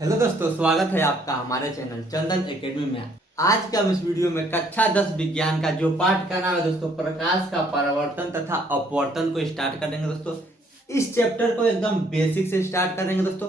Hello दोस्तों, स्वागत है आपका हमारे चैनल चंदन एकेडमी में। आज का हम इस वीडियो में कक्षा 10 विज्ञान का जो पाठ का नाम है दोस्तों प्रकाश का परावर्तन तथा अपवर्तन को स्टार्ट करेंगे दोस्तों। इस चैप्टर को एकदम बेसिक से स्टार्ट करेंगे दोस्तों।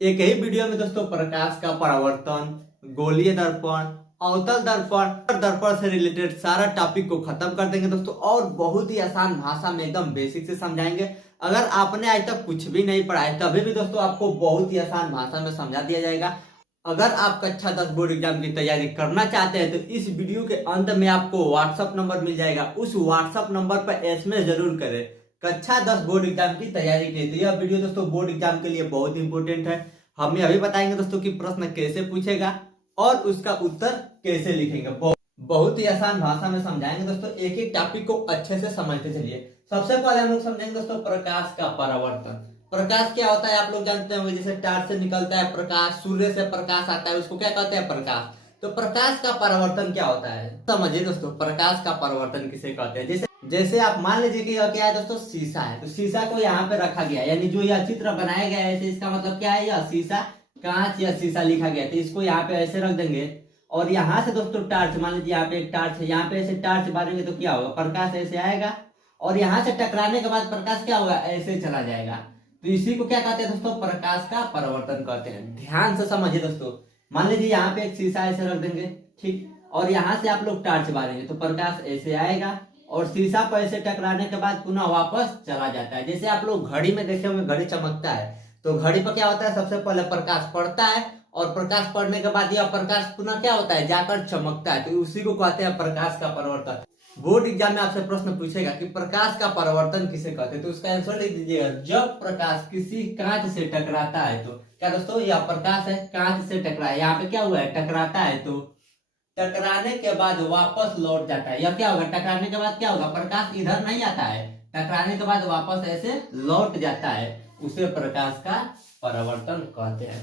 एक ही वीडियो में दोस्तों प्रकाश का परावर्तन, गोलीय दर्पण, अवतल दर्पण और दर्पण से रिलेटेड सारा टॉपिक को खत्म कर देंगे दोस्तों, और बहुत ही आसान भाषा में एकदम बेसिक से समझाएंगे। अगर आपने आज तक कुछ भी नहीं पढ़ा है तभी भी दोस्तों आपको बहुत ही आसान भाषा में समझा दिया जाएगा। अगर आप कक्षा 10 बोर्ड एग्जाम की तैयारी करना चाहते हैं तो इस वीडियो के अंत में आपको व्हाट्सएप नंबर मिल जाएगा। उस व्हाट्सएप नंबर पर एसएमएस जरूर करें कक्षा 10 बोर्ड एग्जाम की तैयारी के लिए। तो यह वीडियो दोस्तों बोर्ड एग्जाम के लिए बहुत इंपॉर्टेंट है। हम अभी बताएंगे दोस्तों कि प्रश्न कैसे पूछेगा और उसका उत्तर कैसे लिखेंगे। बहुत ही आसान भाषा में समझाएंगे दोस्तों। एक एक टॉपिक को अच्छे से समझते चलिए। सबसे पहले हम लोग समझेंगे दोस्तों प्रकाश का परावर्तन। प्रकाश क्या होता है आप लोग जानते होंगे, जैसे टार्च से निकलता है प्रकाश, सूर्य से प्रकाश आता है, उसको क्या कहते हैं प्रकाश। तो प्रकाश का परावर्तन क्या होता है समझिए दोस्तों। प्रकाश का परावर्तन किसे कहते हैं, जैसे जैसे आप मान लीजिए कि यह क्या है दोस्तों, शीशा है। तो शीशा को यहाँ पे रखा गया है, यानी जो यह चित्र बनाया गया है इसका मतलब क्या है, यह शीशा, कांच या शीशा लिखा गया है। तो इसको यहाँ पे ऐसे रख देंगे और यहाँ से दोस्तों टार्च, मान लीजिए यहाँ पे एक टार्च है, यहाँ पे ऐसे टार्च मारेंगे तो क्या होगा, प्रकाश ऐसे आएगा और यहाँ से टकराने के बाद प्रकाश क्या होगा, ऐसे चला जाएगा। तो इसी को क्या कहते हैं दोस्तों, प्रकाश का परावर्तन कहते हैं। ध्यान से समझिए दोस्तों। मान लीजिए यहाँ पे एक शीशा ऐसे रख देंगे, ठीक, और यहाँ से आप लोग टार्च मारेंगे तो प्रकाश ऐसे आएगा और शीशा पर ऐसे टकराने के बाद पुनः वापस चला जाता है। जैसे आप लोग घड़ी में देखे होंगे, घड़ी चमकता है तो घड़ी पर क्या होता है, सबसे पहले प्रकाश पड़ता है और प्रकाश पड़ने के बाद यह प्रकाश पुनः क्या होता है, जाकर चमकता है। तो उसी को कहते हैं प्रकाश का परावर्तन। बोर्ड एग्जाम में आपसे प्रश्न पूछेगा कि प्रकाश का परावर्तन किसे कहते हैं, तो उसका आंसर लिख दीजिएगा, जब प्रकाश किसी कांच से टकराता है। तो क्या दोस्तों, यह प्रकाश है, कांच से टकरा है, यहाँ पे क्या हुआ है, टकराता है, तो टकराने के बाद वापस लौट जाता है। यह क्या होगा, टकराने के बाद क्या होगा, प्रकाश इधर नहीं आता है, टकराने के बाद वापस ऐसे लौट जाता है, उसे प्रकाश का परावर्तन कहते हैं।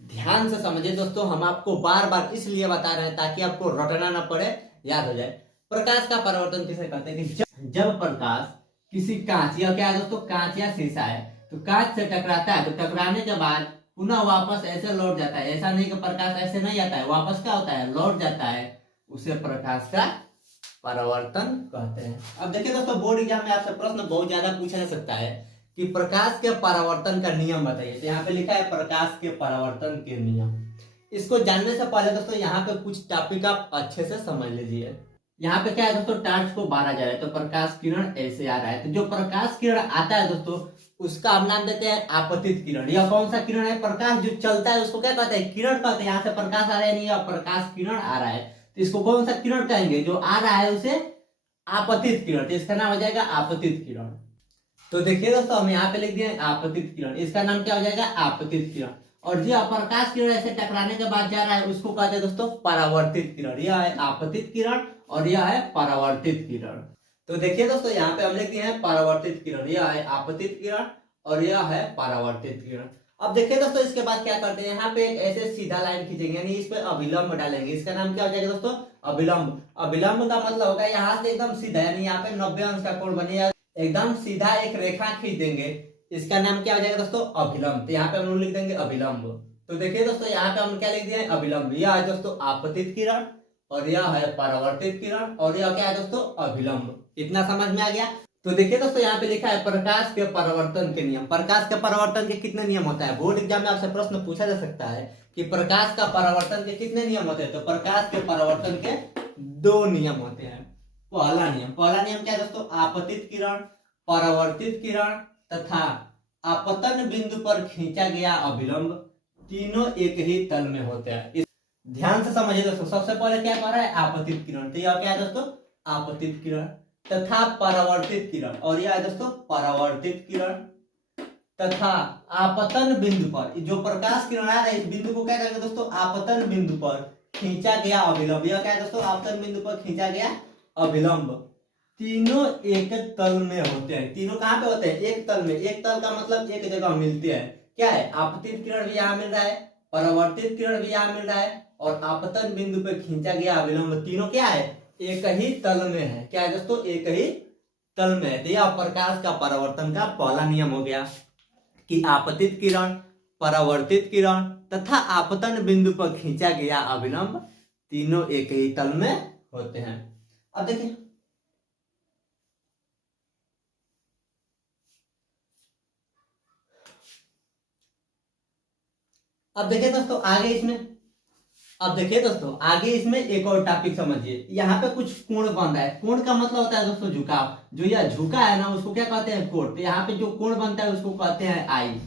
ध्यान से समझिए दोस्तों। हम आपको बार बार इसलिए बता रहे हैं ताकि आपको रटना ना पड़े, याद हो जाए। प्रकाश का परावर्तन किसे कहते हैं कि जब प्रकाश किसी कांच, या क्या है दोस्तों, कांच या शीशा है, तो कांच से टकराता है तो टकराने के बाद पुनः वापस ऐसे लौट जाता है। ऐसा नहीं कि प्रकाश ऐसे नहीं आता है, वापस क्या होता है, लौट जाता है, उसे प्रकाश का परावर्तन कहते हैं। अब देखिए दोस्तों, बोर्ड एग्जाम में आपसे प्रश्न बहुत ज्यादा पूछा जा सकता है कि प्रकाश के परावर्तन का नियम बताइए। तो यहाँ पे लिखा है प्रकाश के परावर्तन के नियम। इसको जानने से पहले दोस्तों यहाँ पे कुछ टॉपिक आप अच्छे से समझ लीजिए। यहाँ पे क्या है दोस्तों, टार्च को बांधा जा रहा है तो प्रकाश किरण ऐसे आ रहा है। तो जो प्रकाश किरण आता है दोस्तों उसका हम नाम देते हैं आपतित किरण। यह कौन सा किरण है, प्रकाश जो चलता है उसको क्या कहते हैं, किरण कहते हैं। यहाँ से प्रकाश आ रहा है, नहीं, यह प्रकाश किरण आ रहा है तो इसको कौन सा किरण कहेंगे, जो आ रहा है उसे आपतित किरण। तो इसका नाम हो जाएगा आपतित किरण। तो देखिए दोस्तों, हम यहाँ पे लिख दिए आपतित किरण, इसका नाम क्या हो जाएगा, आपतित किरण। और जो प्रकाश किरण ऐसे टकराने के बाद जा रहा है उसको कहते हैं दोस्तों परावर्तित किरण। यह है आपतित किरण और यह है परावर्तित किरण। तो देखिए दोस्तों, यहाँ पे हम लिख दिए हैं परावर्तित किरण, यह है आपतित किरण और यह है परावर्तित किरण। अब देखिए दोस्तों, इसके बाद क्या करते हैं, यहाँ पे एक ऐसे सीधा लाइन खींचेंगे, यानी इस पे अभिलंब डालेंगे। इसका नाम क्या हो जाएगा दोस्तों, अभिलंब। अभिलंब का मतलब होगा यहाँ से एकदम सीधा, यानी यहाँ पे 90 अंश का कोण बनेगा, एकदम सीधा एक रेखा खींच देंगे। इसका नाम क्या हो जाएगा दोस्तों, अभिलंब। तो यहाँ पे हम लोग लिख देंगे अभिलंब। तो देखिए दोस्तों, यहाँ पे हम क्या लिख दिए, अभिलंब। यह है दोस्तों आपतित किरण और यह है परावर्तित किरण और यह क्या है दोस्तों, अभिलंब। इतना समझ में आ गया। तो देखिए दोस्तों, यहाँ पे लिखा है प्रकाश के परावर्तन के नियम। प्रकाश के परावर्तन के कितने नियम होता है, बोर्ड एग्जाम में आपसे प्रश्न पूछा जा सकता है कि प्रकाश का परावर्तन के कितने नियम होते हैं। तो प्रकाश के परावर्तन के 2 नियम होते हैं। पहला नियम क्या है दोस्तों, आपतित किरण, परावर्तित किरण तथा आपतन बिंदु पर खींचा गया अभिलंब तीनों एक ही तल में होते हैं। ध्यान से समझिए दोस्तों। सबसे पहले क्या कर रहा है, आपतित किरण। तो यह क्या है दोस्तों, आपतित किरण तथा परावर्तित किरण, और यह है दोस्तों परावर्तित किरण तथा आपतन बिंदु पर जो प्रकाश किरण आ रहा है इस बिंदु को क्या कहेंगे दोस्तों, आपतन बिंदु पर खींचा गया अभिलंब। यह क्या है दोस्तों, आपतन बिंदु पर खींचा गया अभिलंब तीनों एक तल में होते हैं। तीनों कहाँ पे होते हैं, एक तल में। एक तल का मतलब एक जगह मिलते हैं। क्या है, आपतित किरण भी यहाँ मिल रहा है, परावर्तित किरण भी यहाँ मिल रहा है और आपतन बिंदु पे खींचा गया अभिलंब तीनों क्या है, एक ही तल में है। क्या है दोस्तों, एक ही तल में है। तो यह प्रकाश का परावर्तन का पहला नियम हो गया कि आपतित किरण, परावर्तित किरण तथा आपतन बिंदु पर खींचा गया अभिलंब तीनों एक ही तल में होते हैं। अब देखिए आगे इसमें एक और टॉपिक समझिए। यहाँ पे कुछ कोण बन रहा है। कोण का मतलब होता है दोस्तों झुकाव। जो यह झुका है ना उसको क्या कहते हैं? कोण। तो यहाँ पे जो कोण बनता है उसको कहते हैं आई।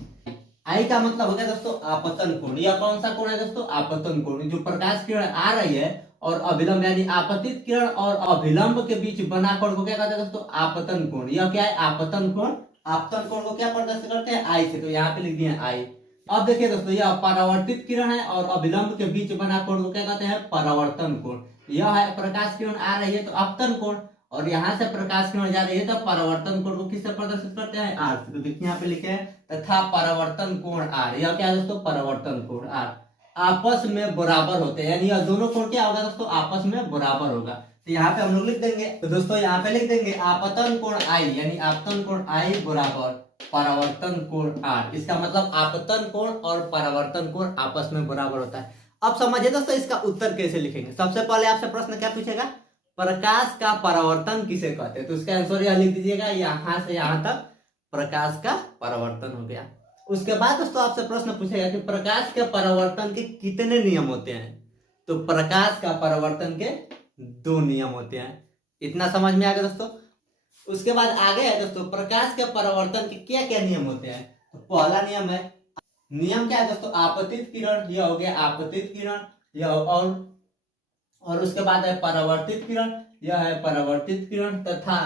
आई का मतलब हो गया दोस्तों आपतन कोण। यह कौन सा कोण है दोस्तों? आपतन कोण। जो प्रकाश किरण आ रही है और अभिलंब यानी आपतित किरण और अभिलंब के बीच बना कोण को क्या कहते हैं दोस्तों? आपतन कोण। यह क्या है? आपतन कोण। आपतन कोण को क्या प्रदर्शित करते हैं? आई से। तो यहाँ पे लिख दिए आई। अब देखिए दोस्तों यह परावर्तित किरण है और अभिलंब के बीच बना कोण को क्या कहते हैं? परावर्तन कोण। यह है प्रकाश किरण आ रही है तो आपतन कोण, और यहाँ से प्रकाश किरण जा रही है तो परावर्तन कोण को किससे प्रदर्शित करते हैं? आर से। तो देखिए यहाँ पे लिखे हैं तथा परावर्तन कोण आर। यह क्या है दोस्तों? परावर्तन कोण आर आपस में बराबर होते हैं, यानी यह दोनों कोण क्या होगा दोस्तों? आपस में बराबर होगा। तो यहाँ पे हम लोग लिख देंगे, तो दोस्तों यहाँ पे लिख देंगे आपतन कोण आई यानी आपतन कोण आई बराबर परावर्तन कोण आर। इसका मतलब आपतन कोण और परावर्तन कोण आपस में बराबर होता है। अब समझिए दोस्तों इसका उत्तर कैसे लिखेंगे। सबसे पहले आपसे प्रश्न क्या पूछेगा? प्रकाश का परावर्तन किसे कहते हैं? तो इसका आंसर यह लिख दीजिएगा, यहां से यहां तक प्रकाश का परावर्तन हो गया। उसके बाद दोस्तों आपसे प्रश्न पूछेगा कि प्रकाश के परावर्तन के कितने नियम होते हैं? तो प्रकाश का परावर्तन के 2 नियम होते हैं। इतना समझ में आ गया दोस्तों। उसके बाद आगे है दोस्तों प्रकाश के परावर्तन के क्या क्या नियम होते हैं। तो पहला नियम है, नियम क्या है दोस्तों? आपतित किरण। यह हो गया आपतित किरण। यह और उसके बाद है परावर्तित किरण। यह है परावर्तित किरण तथा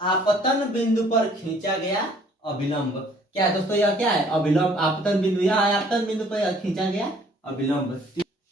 आपतन बिंदु पर खींचा गया अभिलंब। क्या है दोस्तों? यह क्या है? अभिलंब। आपतन बिंदु यह है, आपतन बिंदु पर खींचा गया अभिलंब।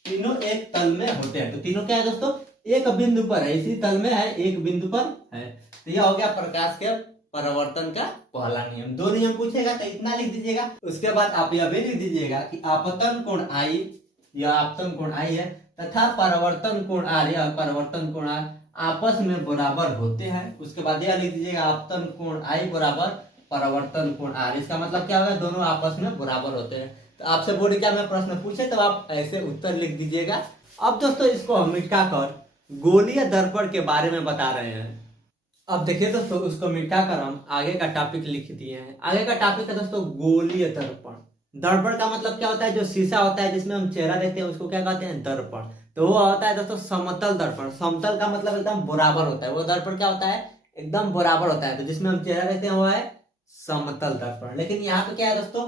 तीनों एक तल में होते हैं। तो तीनों क्या है दोस्तों? एक बिंदु पर है, इसी तल में है, एक बिंदु पर है। तो यह हो गया प्रकाश के परावर्तन का पहला नियम। 2 नियम पूछेगा तो इतना लिख दीजिएगा। उसके बाद आप यह भी लिख दीजिएगा कि आपतन कोण आई, यह आपतन कोण आई है तथा परावर्तन कोण आर, यह परावर्तन कोण आर आपस में बराबर होते हैं। उसके बाद यह लिख दीजिएगा आपतन कोण आई बराबर परावर्तन कोण आर। इसका मतलब क्या होगा? दोनों आपस में बराबर होते हैं। तो आपसे बोर्ड एग्जाम में प्रश्न पूछे तो आप ऐसे उत्तर लिख दीजिएगा। अब दोस्तों इसको हम मिटा कर गोलीय दर्पण के बारे में बता रहे हैं। अब देखिए दोस्तों उसको मिटा कर हम आगे का टॉपिक लिख दिए हैं। आगे का टॉपिक है दोस्तों गोलीय दर्पण। दर्पण का मतलब क्या होता है? जो शीशा होता है जिसमें हम चेहरा देखते हैं उसको क्या कहते हैं? दर्पण। तो वो होता है दोस्तों समतल दर्पण। समतल का मतलब एकदम बराबर होता है। वो दर्पण क्या होता है? एकदम बराबर होता है। तो जिसमें हम चेहरा देखते हैं वो है समतल दर्पण। लेकिन यहाँ पे क्या है दोस्तों?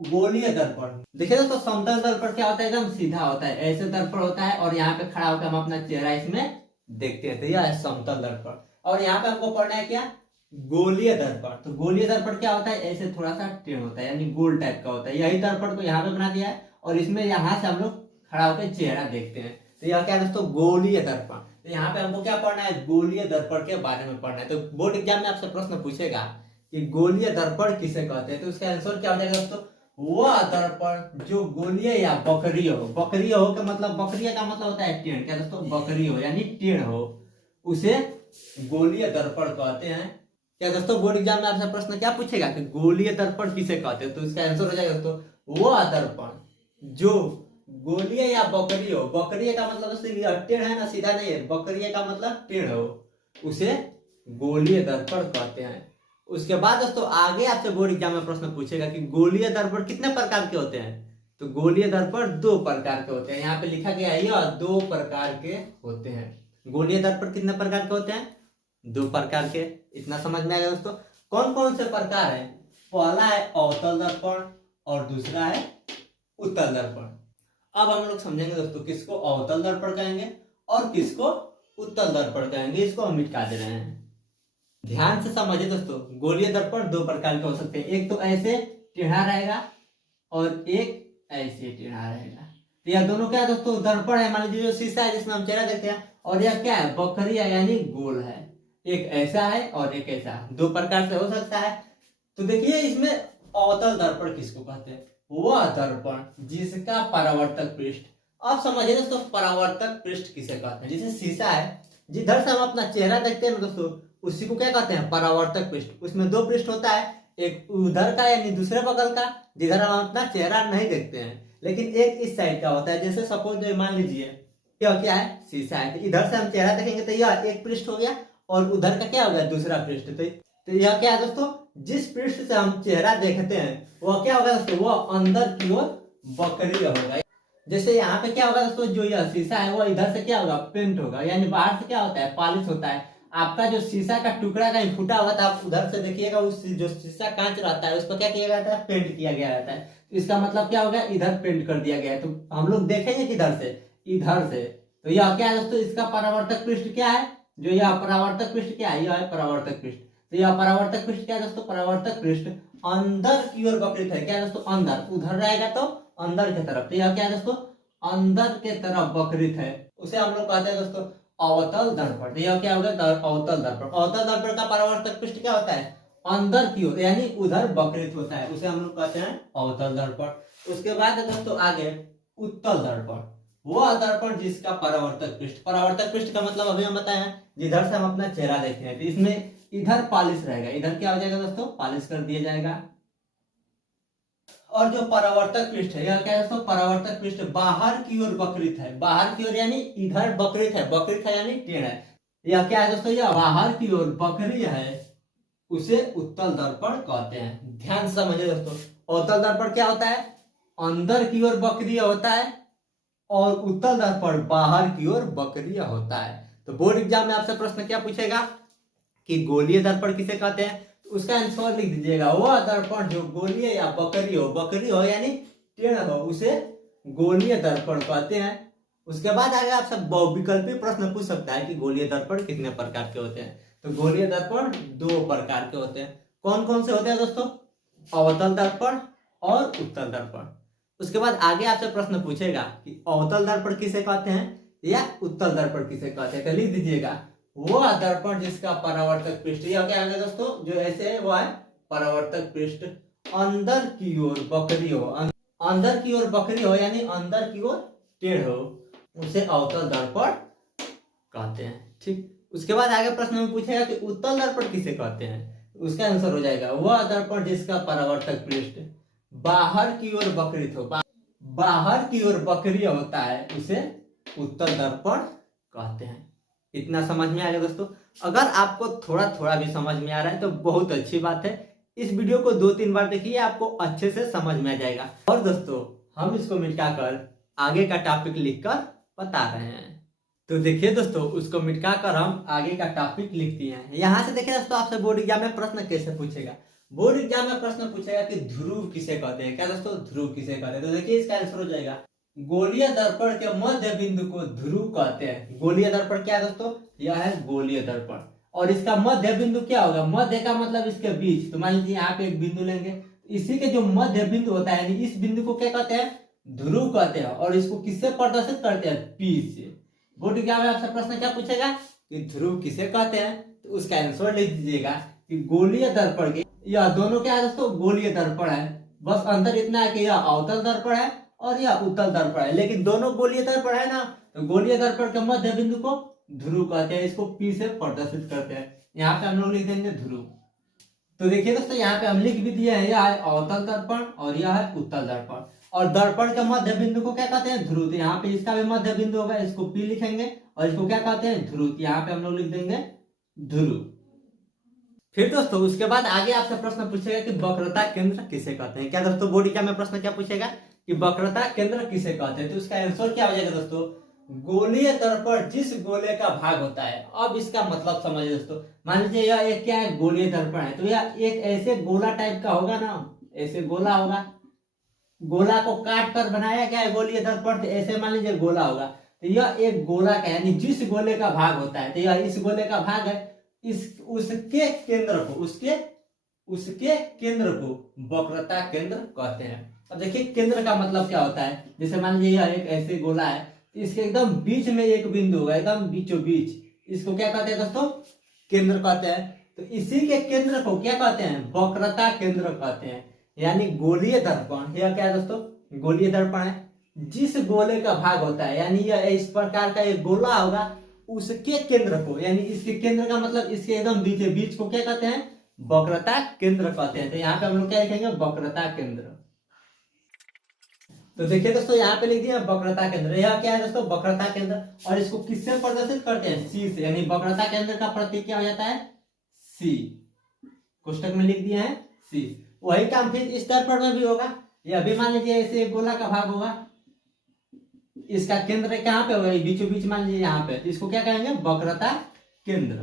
गोलीय दर्पण। देखिए दोस्तों समतल दर्पण क्या होता है? एकदम सीधा होता है, ऐसे दर्पण होता है और यहाँ पे खड़ा होकर हम अपना चेहरा इसमें देखते हैं। तो यह है समतल दर्पण। और यहाँ पे हमको पढ़ना है क्या? गोलीय दर्पण। तो गोलीय दर्पण क्या होता है? ऐसे थोड़ा सा टेढ़ होता है, यानी गोल टाइप का होता है। यही दर्पण को यहाँ पे बना दिया है और इसमें यहाँ से हम लोग खड़ा होकर चेहरा देखते हैं। तो यह क्या है दोस्तों? गोलीय दर्पण। तो यहाँ पे हमको क्या पढ़ना है? गोलीय दर्पण के बारे में पढ़ना है। तो बोर्ड एग्जाम में आपसे प्रश्न पूछेगा कि गोलीय दर्पण किसे कहते हैं? तो उसका आंसर क्या हो जाएगा दोस्तों? वह दर्पण जो गोलीय या बकरीय हो। बकरीय हो का मतलब, बकरीय का मतलब होता है टेढ़। क्या दोस्तों? बकरी हो यानी टेढ़ हो, उसे गोलीय दर्पण कहते हैं। क्या दोस्तों बोर्ड एग्जाम में आपसे प्रश्न क्या पूछेगा कि गोलीय दर्पण किसे कहते हैं? तो इसका आंसर हो जाएगा दोस्तों वह दर्पण जो गोलीय या बकरीय हो। बकरीय का मतलब दोस्तों टेढ़ है ना, सीधा नहीं है। बकरीय का मतलब टेढ़ हो, उसे गोलीय दर्पण कहते हैं। उसके बाद दोस्तों आगे आपसे बोर्ड एग्जाम में प्रश्न पूछेगा कि गोलीय दर्पण कितने प्रकार के होते हैं? तो गोलीय दर्पण 2 प्रकार के होते हैं। यहाँ पे लिखा गया है यह 2 प्रकार के होते हैं। गोलीय दर्पण कितने प्रकार के होते हैं? 2 प्रकार के। इतना समझ में आ गया दोस्तों। कौन कौन से प्रकार है? पहला है अवतल दर्पण और दूसरा है उत्तल दर्पण। अब हम लोग समझेंगे दोस्तों किसको अवतल दर्पण कहेंगे और किसको उत्तल दर्पण कहेंगे। इसको हम मिटा दे रहे हैं। ध्यान से समझिए दोस्तों, गोलीय दर्पण 2 प्रकार के हो सकते हैं। एक तो ऐसे टेढ़ा रहेगा और एक ऐसे टेढ़ा रहेगा। तो यह दोनों क्या है दोस्तों? दर्पण है। मान लीजिए जो शीशा है जिसमें हम चेहरा देखते हैं, और यह क्या है? बकरी है यानी गोल है। एक ऐसा है और एक ऐसा, 2 प्रकार से हो सकता है। तो देखिए इसमें अवतल दर्पण किसको कहते हैं? वह दर्पण जिसका परावर्तक पृष्ठ। अब समझिए दोस्तों परावर्तक पृष्ठ किसे कहते हैं? जैसे शीशा है, जिधर से हम अपना चेहरा देखते हैं ना दोस्तों, उसी को क्या कहते हैं? परावर्तक पृष्ठ। उसमें 2 पृष्ठ होता है, एक उधर का यानी दूसरे बगल का, जिधर हम अपना चेहरा नहीं देखते हैं, लेकिन एक इस साइड का होता है। जैसे सपोज मान लीजिए क्या है, शीशा है, तो इधर से हम चेहरा देखेंगे तो यह एक पृष्ठ हो गया और उधर का क्या हो गया, दूसरा पृष्ठ। तो यह क्या है दोस्तों, जिस पृष्ठ से हम चेहरा देखते हैं वह क्या होगा दोस्तों, वह अंदर की ओर वक्रीय होगा। जैसे यहाँ पे क्या होगा दोस्तों, जो यह शीशा है वो इधर से क्या होगा, पेंट होगा, यानी बाहर से क्या होता है, पॉलिश होता है। आपका जो शीशा का टुकड़ा कहीं फूटा हुआ था, आप उधर से देखिएगा, उस जो शीशा कांच रहता है उस पर क्या किया जाता है, पेंट किया गया रहता है। इसका मतलब क्या हो गया, इधर पेंट कर दिया गया है। तो हम लोग देखेंगे किधर से, इधर से। तो यह क्या है दोस्तों, इसका परावर्तक पृष्ठ क्या है, जो यह परावर्तक पृष्ठ क्या है, यह है परावर्तक पृष्ठ। तो यह परावर्तक पृष्ठ क्या है दोस्तों, परावर्तक पृष्ठ अंदर की ओर वक्रित है। क्या है दोस्तों, अंदर, उधर रहेगा तो अंदर की तरफ। तो यह क्या है दोस्तों, अंदर के तरफ वक्रित है। उसे हम लोग कहते हैं दोस्तों अवतल दर्पण। यह क्या होगा, अवतल दर्पण। अवतल दर्पण का परावर्तक पृष्ठ क्या होता है, अंदर की ओर यानी उधर वक्रित होता है, उसे हम लोग कहते हैं अवतल दर्पण। उसके बाद दोस्तों आगे उत्तल दर्पण, वो दर्पण जिसका परावर्तक पृष्ठ, परावर्तक पृष्ठ का मतलब अभी हम बताए हैं जिधर से हम अपना चेहरा देखते हैं। तो इसमें इधर पॉलिश रहेगा, इधर क्या हो जाएगा दोस्तों, पॉलिश कर दिया जाएगा। और जो परावर्तक पृष्ठ है, यह क्या है दोस्तों, परावर्तक पृष्ठ बाहर की ओर वक्रित है। बाहर की ओर यानी इधर वक्रित है, वक्रित है यानी टेढ़ है। यह क्या है दोस्तों, यह बाहर की ओर वक्रीय है, उसे उत्तल दर्पण कहते हैं। ध्यान से समझिए दोस्तों, अवतल दर्पण क्या होता है, अंदर की ओर वक्रीय होता है, और उत्तल दर्पण बाहर की ओर वक्रीय होता है। तो बोर्ड एग्जाम में आपसे प्रश्न क्या पूछेगा कि गोलीय दर्पण किसे कहते हैं, तो उसका आंसर लिख दीजिएगा, वह दर्पण जो गोलीय या बकरी हो यानी टेढ़ हो, उसे गोलीय दर्पण कहते हैं। उसके बाद आगे आपसे बहुविकल्पी प्रश्न पूछ सकता है कि गोलीय दर्पण कितने प्रकार के होते हैं। तो गोलीय दर्पण 2 प्रकार के होते हैं। कौन कौन से होते हैं दोस्तों, अवतल दर्पण और उत्तल दर्पण। उसके बाद आगे आपसे प्रश्न पूछेगा कि अवतल दर्पण किसे कहते हैं या उत्तल दर्पण किसे कहते हैं। तो लिख दीजिएगा, वो दर्पण जिसका परावर्तक पृष्ठ, यह क्या है दोस्तों, जो ऐसे है वो है परावर्तक पृष्ठ अंदर की ओर बकरी हो, अंदर की ओर बकरी हो यानी अंदर की ओर टेढ़ हो, उसे अवतल दर्पण कहते हैं। ठीक, उसके बाद आगे प्रश्न में पूछेगा कि उत्तल दर्पण किसे कहते हैं। उसका आंसर हो जाएगा, वह दर्पण जिसका परावर्तक पृष्ठ बाहर की ओर वक्रित हो, बाहर की ओर वक्रीय होता है, उसे उत्तल दर्पण कहते हैं। इतना समझ में आ गया दोस्तों। अगर आपको थोड़ा थोड़ा भी समझ में आ रहा है तो बहुत अच्छी बात है। इस वीडियो को 2-3 बार देखिए, आपको अच्छे से समझ में आ जाएगा। और दोस्तों हम इसको मिटाकर आगे का टॉपिक लिखकर बता रहे हैं। तो देखिए दोस्तों, उसको मिटाकर हम आगे का टॉपिक लिख दिए हैं। यहाँ से देखिए दोस्तों, आपसे बोर्ड एग्जाम में प्रश्न कैसे पूछेगा। बोर्ड एग्जाम में प्रश्न पूछेगा कि ध्रुव किसे कहते हैं। क्या दोस्तों, ध्रुव किसे कहते हैं। तो देखिए इसका आंसर हो जाएगा, गोलीय दर्पण के मध्य बिंदु को ध्रुव कहते हैं। गोलीय दर्पण क्या है दोस्तों, यह है गोलीय दर्पण। और इसका मध्य बिंदु क्या होगा, मध्य का मतलब इसके बीच। तो मान लीजिए यहाँ पे एक बिंदु लेंगे, इसी के जो मध्य बिंदु होता है यानी इस बिंदु को क्या कहते हैं, ध्रुव कहते हैं। और इसको किससे प्रदर्शित करते हैं, पी से। बोर्ड एग्जाम में आपसे प्रश्न क्या पूछेगा कि ध्रुव किसे कहते हैं। तो उसका आंसर लिख दीजिएगा कि गोलीय दर्पण के, यह दोनों क्या है दोस्तों, गोलीय दर्पण है। बस अंतर इतना है कि यह अवतल दर्पण है और यह उत्तल दर्पण है, लेकिन दोनों गोलीय दर्पण है ना। तो गोलीय दर्पण के मध्य बिंदु को ध्रुव कहते हैं, इसको पी से प्रदर्शित करते हैं। यहाँ पे हम लोग लिख देंगे ध्रुव। तो देखिए दोस्तों, यहाँ पे हम लिख भी दिए हैं, यह है अवतल दर्पण और यह है उत्तल दर्पण। और दर्पण के मध्य बिंदु को क्या कहते हैं, ध्रुव। तो यहाँ पे इसका भी मध्य बिंदु होगा, इसको पी लिखेंगे और इसको क्या कहते हैं, ध्रुव। यहाँ पे हम लोग लिख देंगे ध्रुव। फिर दोस्तों उसके बाद आगे आपसे प्रश्न पूछेगा कि वक्रता केंद्र किसे कहते हैं। क्या दोस्तों, बोर्ड एग्जाम में प्रश्न क्या पूछेगा कि वक्रता केंद्र किसे कहते हैं। तो इसका आंसर क्या हो जाएगा दोस्तों, गोलीय दर्पण जिस गोले का भाग होता है। अब इसका मतलब समझिए दोस्तों, मान लीजिए यह एक क्या है, गोलीय दर्पण है। तो यह एक ऐसे गोला टाइप का होगा ना, ऐसे गोला होगा, गोला को काट कर बनाया क्या है गोलीय दर्पण। तो ऐसे मान लीजिए गोला होगा, तो यह एक गोला का यानी जिस गोले का भाग होता है, तो यह इस गोले का भाग है। इस उसके केंद्र को, उसके केंद्र को वक्रता केंद्र कहते हैं। अब देखिए केंद्र का मतलब क्या होता है, जैसे मान लीजिए यह एक ऐसे गोला है, इसके एकदम बीच में एक बिंदु होगा, एकदम बीचों बीच, इसको क्या कहते हैं दोस्तों, केंद्र कहते हैं। तो इसी के केंद्र को क्या कहते हैं, वक्रता केंद्र कहते हैं। यानी गोलीय दर्पण, यह क्या है दोस्तों, गोलीय दर्पण है। जिस गोले का भाग होता है यानी यह इस प्रकार का एक गोला होगा, उसके केंद्र को, यानी इसके केंद्र का मतलब इसके एकदम बीच को क्या कहते हैं, वक्रता केंद्र कहते हैं। तो यहाँ पे हम लोग क्या लिखेंगे, वक्रता केंद्र। तो देखिए दोस्तों यहाँ पे लिख दिया वक्रता केंद्र। यह क्या है दोस्तों, वक्रता केंद्र। और इसको किससे प्रदर्शित करते हैं, सी से, यानी वक्रता केंद्र का प्रतीक क्या हो जाता है, सी। कोष्टक में लिख दिया है सी। वही काम फिर इस दर्पण में भी होगा। ये अभी मान लीजिए ऐसे एक गोला का भाग होगा, इसका केंद्र कहाँ पे होगा, बीचों बीच मान लीजिए यहाँ पे, इसको क्या कहेंगे, वक्रता केंद्र।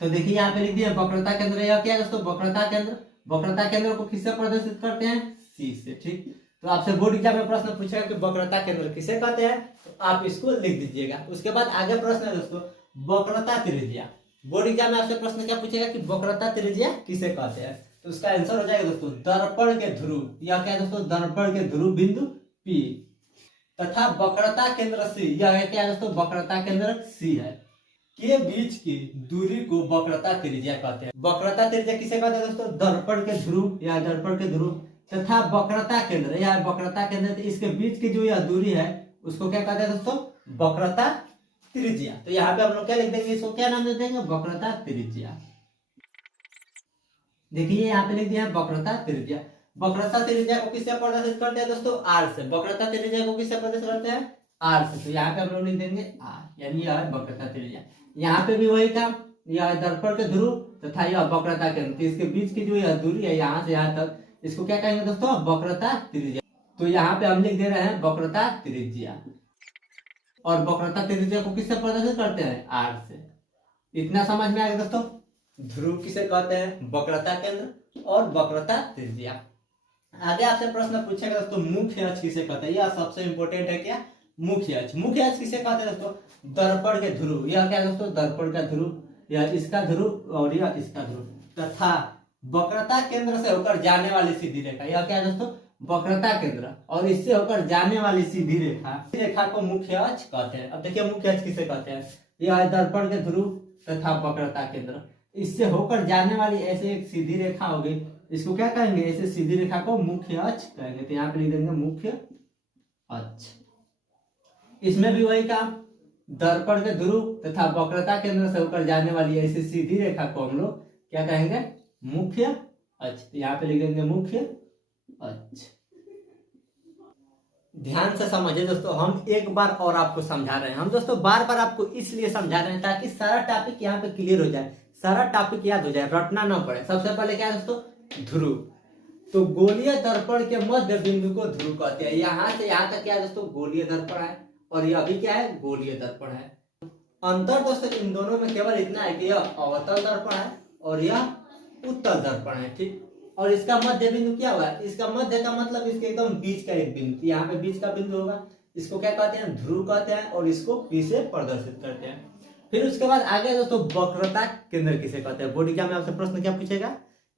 तो देखिए यहाँ पे लिख दिया वक्रता केंद्र। यह क्या है दोस्तों, वक्रता केंद्र। वक्रता केंद्र को किससे प्रदर्शित करते हैं, सी से। ठीक, तो आपसे बोर्ड एग्जाम में प्रश्न पूछेगा कि वक्रता केंद्र किसे कहते हैं, तो आप इसको लिख दीजिएगा। उसके बाद आगे प्रश्न है दोस्तों, वक्रता त्रिज्या। बोर्ड एग्जाम में आपसे प्रश्न क्या पूछेगा कि वक्रता त्रिज्या किसे कहते हैं, तो उसका आंसर हो जाएगा दोस्तों दर्पण के ध्रुव। यह क्या है दोस्तों, दर्पण के ध्रुव बिंदु P तथा वक्रता केंद्र C। यह क्या है दोस्तों, वक्रता केंद्र C है, के बीच की दूरी को वक्रता त्रिज्या कहते हैं। वक्रता त्रिज्या किसे कहते हैं दोस्तों, दर्पण के ध्रुव या दर्पण के ध्रुव तथा वक्रता केंद्र या वक्रता केंद्र, इसके बीच की जो यह दूरी है उसको क्या कहते हैं दोस्तों, वक्रता त्रिज्या। तो यहाँ पे हम लोग क्या लिख देंगे, इसको क्या नाम दे देंगे, वक्रता त्रिज्या। देखिए यहाँ पे लिख दिया है वक्रता त्रिज्या। वक्रता त्रिज्या को किससे प्रदर्शित करते हैं दोस्तों, आर से। वक्रता त्रिज्या को किससे प्रदर्शित करते हैं, आर से। तो यहाँ पे हम लोग लिख देंगे आर, यानी यह है वक्रता त्रिज्या। यहाँ पे भी वही काम, यह दर्पण के ध्रुव तथा यह वक्रता केंद्र, इसके बीच की जो यह दूरी है यहाँ से यहाँ तक, इसको क्या कहेंगे दोस्तों, वक्रता त्रिज्या। तो यहाँ पे हम लिख दे रहे हैं वक्रता त्रिज्या। और वक्रता त्रिज्या को किससे प्रदर्शित करते हैं, आर से। इतना समझ में आ गया दोस्तों, ध्रुव किसे कहते हैं, वक्रता केंद्र और वक्रता त्रिज्या। आगे आपसे प्रश्न पूछेगा दोस्तों, मुख्य अक्ष किसे कहते हैं। यह सबसे इंपॉर्टेंट है, क्या, मुख्य अक्ष। मुख्य अक्ष किसे कहते हैं दोस्तों, दर्पण के ध्रुव। यह क्या है दोस्तों, दर्पण का ध्रुव, यह इसका ध्रुव और यह इसका ध्रुव तथा वक्रता केंद्र से होकर जाने वाली सीधी रेखा। यह क्या है दोस्तों, वक्रता केंद्र और इससे होकर जाने वाली सीधी रेखा को मुख्य अक्ष कहते हैं। अब देखिए मुख्य अक्ष किसे कहते हैं, यह है दर्पण के ध्रुव तथा वक्रता केंद्र, इससे होकर जाने वाली ऐसे एक सीधी रेखा होगी, इसको क्या कहेंगे, ऐसे सीधी रेखा को मुख्य अक्ष कहेंगे। तो यहाँ पे लिख देंगे मुख्य अक्ष। इसमें भी वही काम, दर्पण के ध्रुव तथा वक्रता केंद्र से होकर जाने वाली ऐसी सीधी रेखा को हम लोग क्या कहेंगे, मुख्य अक्ष। तो यहाँ पे लिख देंगे मुख्य अक्ष। ध्यान से समझिए दोस्तों, हम एक बार और आपको समझा रहे हैं। हम दोस्तों बार बार आपको इसलिए समझा रहे हैं ताकि सारा टॉपिक यहाँ पे क्लियर हो जाए, सारा टॉपिक याद हो जाए, रटना ना पड़े। सबसे पहले क्या है दोस्तों, ध्रुव। तो गोलीय दर्पण के मध्य बिंदु को ध्रुव कहते हैं। यहाँ से यहाँ तक क्या है दोस्तों, गोलीय दर्पण है, और यह भी क्या है, गोलीय दर्पण है। अंतर दोस्तों इन दोनों में केवल इतना है कि यह अवतल दर्पण है और यह उत्तल दर्पण है। ठीक, और इसका मध्य बिंदु क्या हुआ, इसका मध्य का मतलब इसके एकदम बीच का एक बिंदु, यहाँ पे बीच का बिंदु होगा, इसको क्या कहते हैं, ध्रुव कहते हैं, और इसको पी से प्रदर्शित करते हैं। फिर उसके बाद आगे दोस्तों, वक्रता केंद्र किसे कहते हैं। बोर्ड एग्जाम में आपसे प्रश्न क्या पूछेगा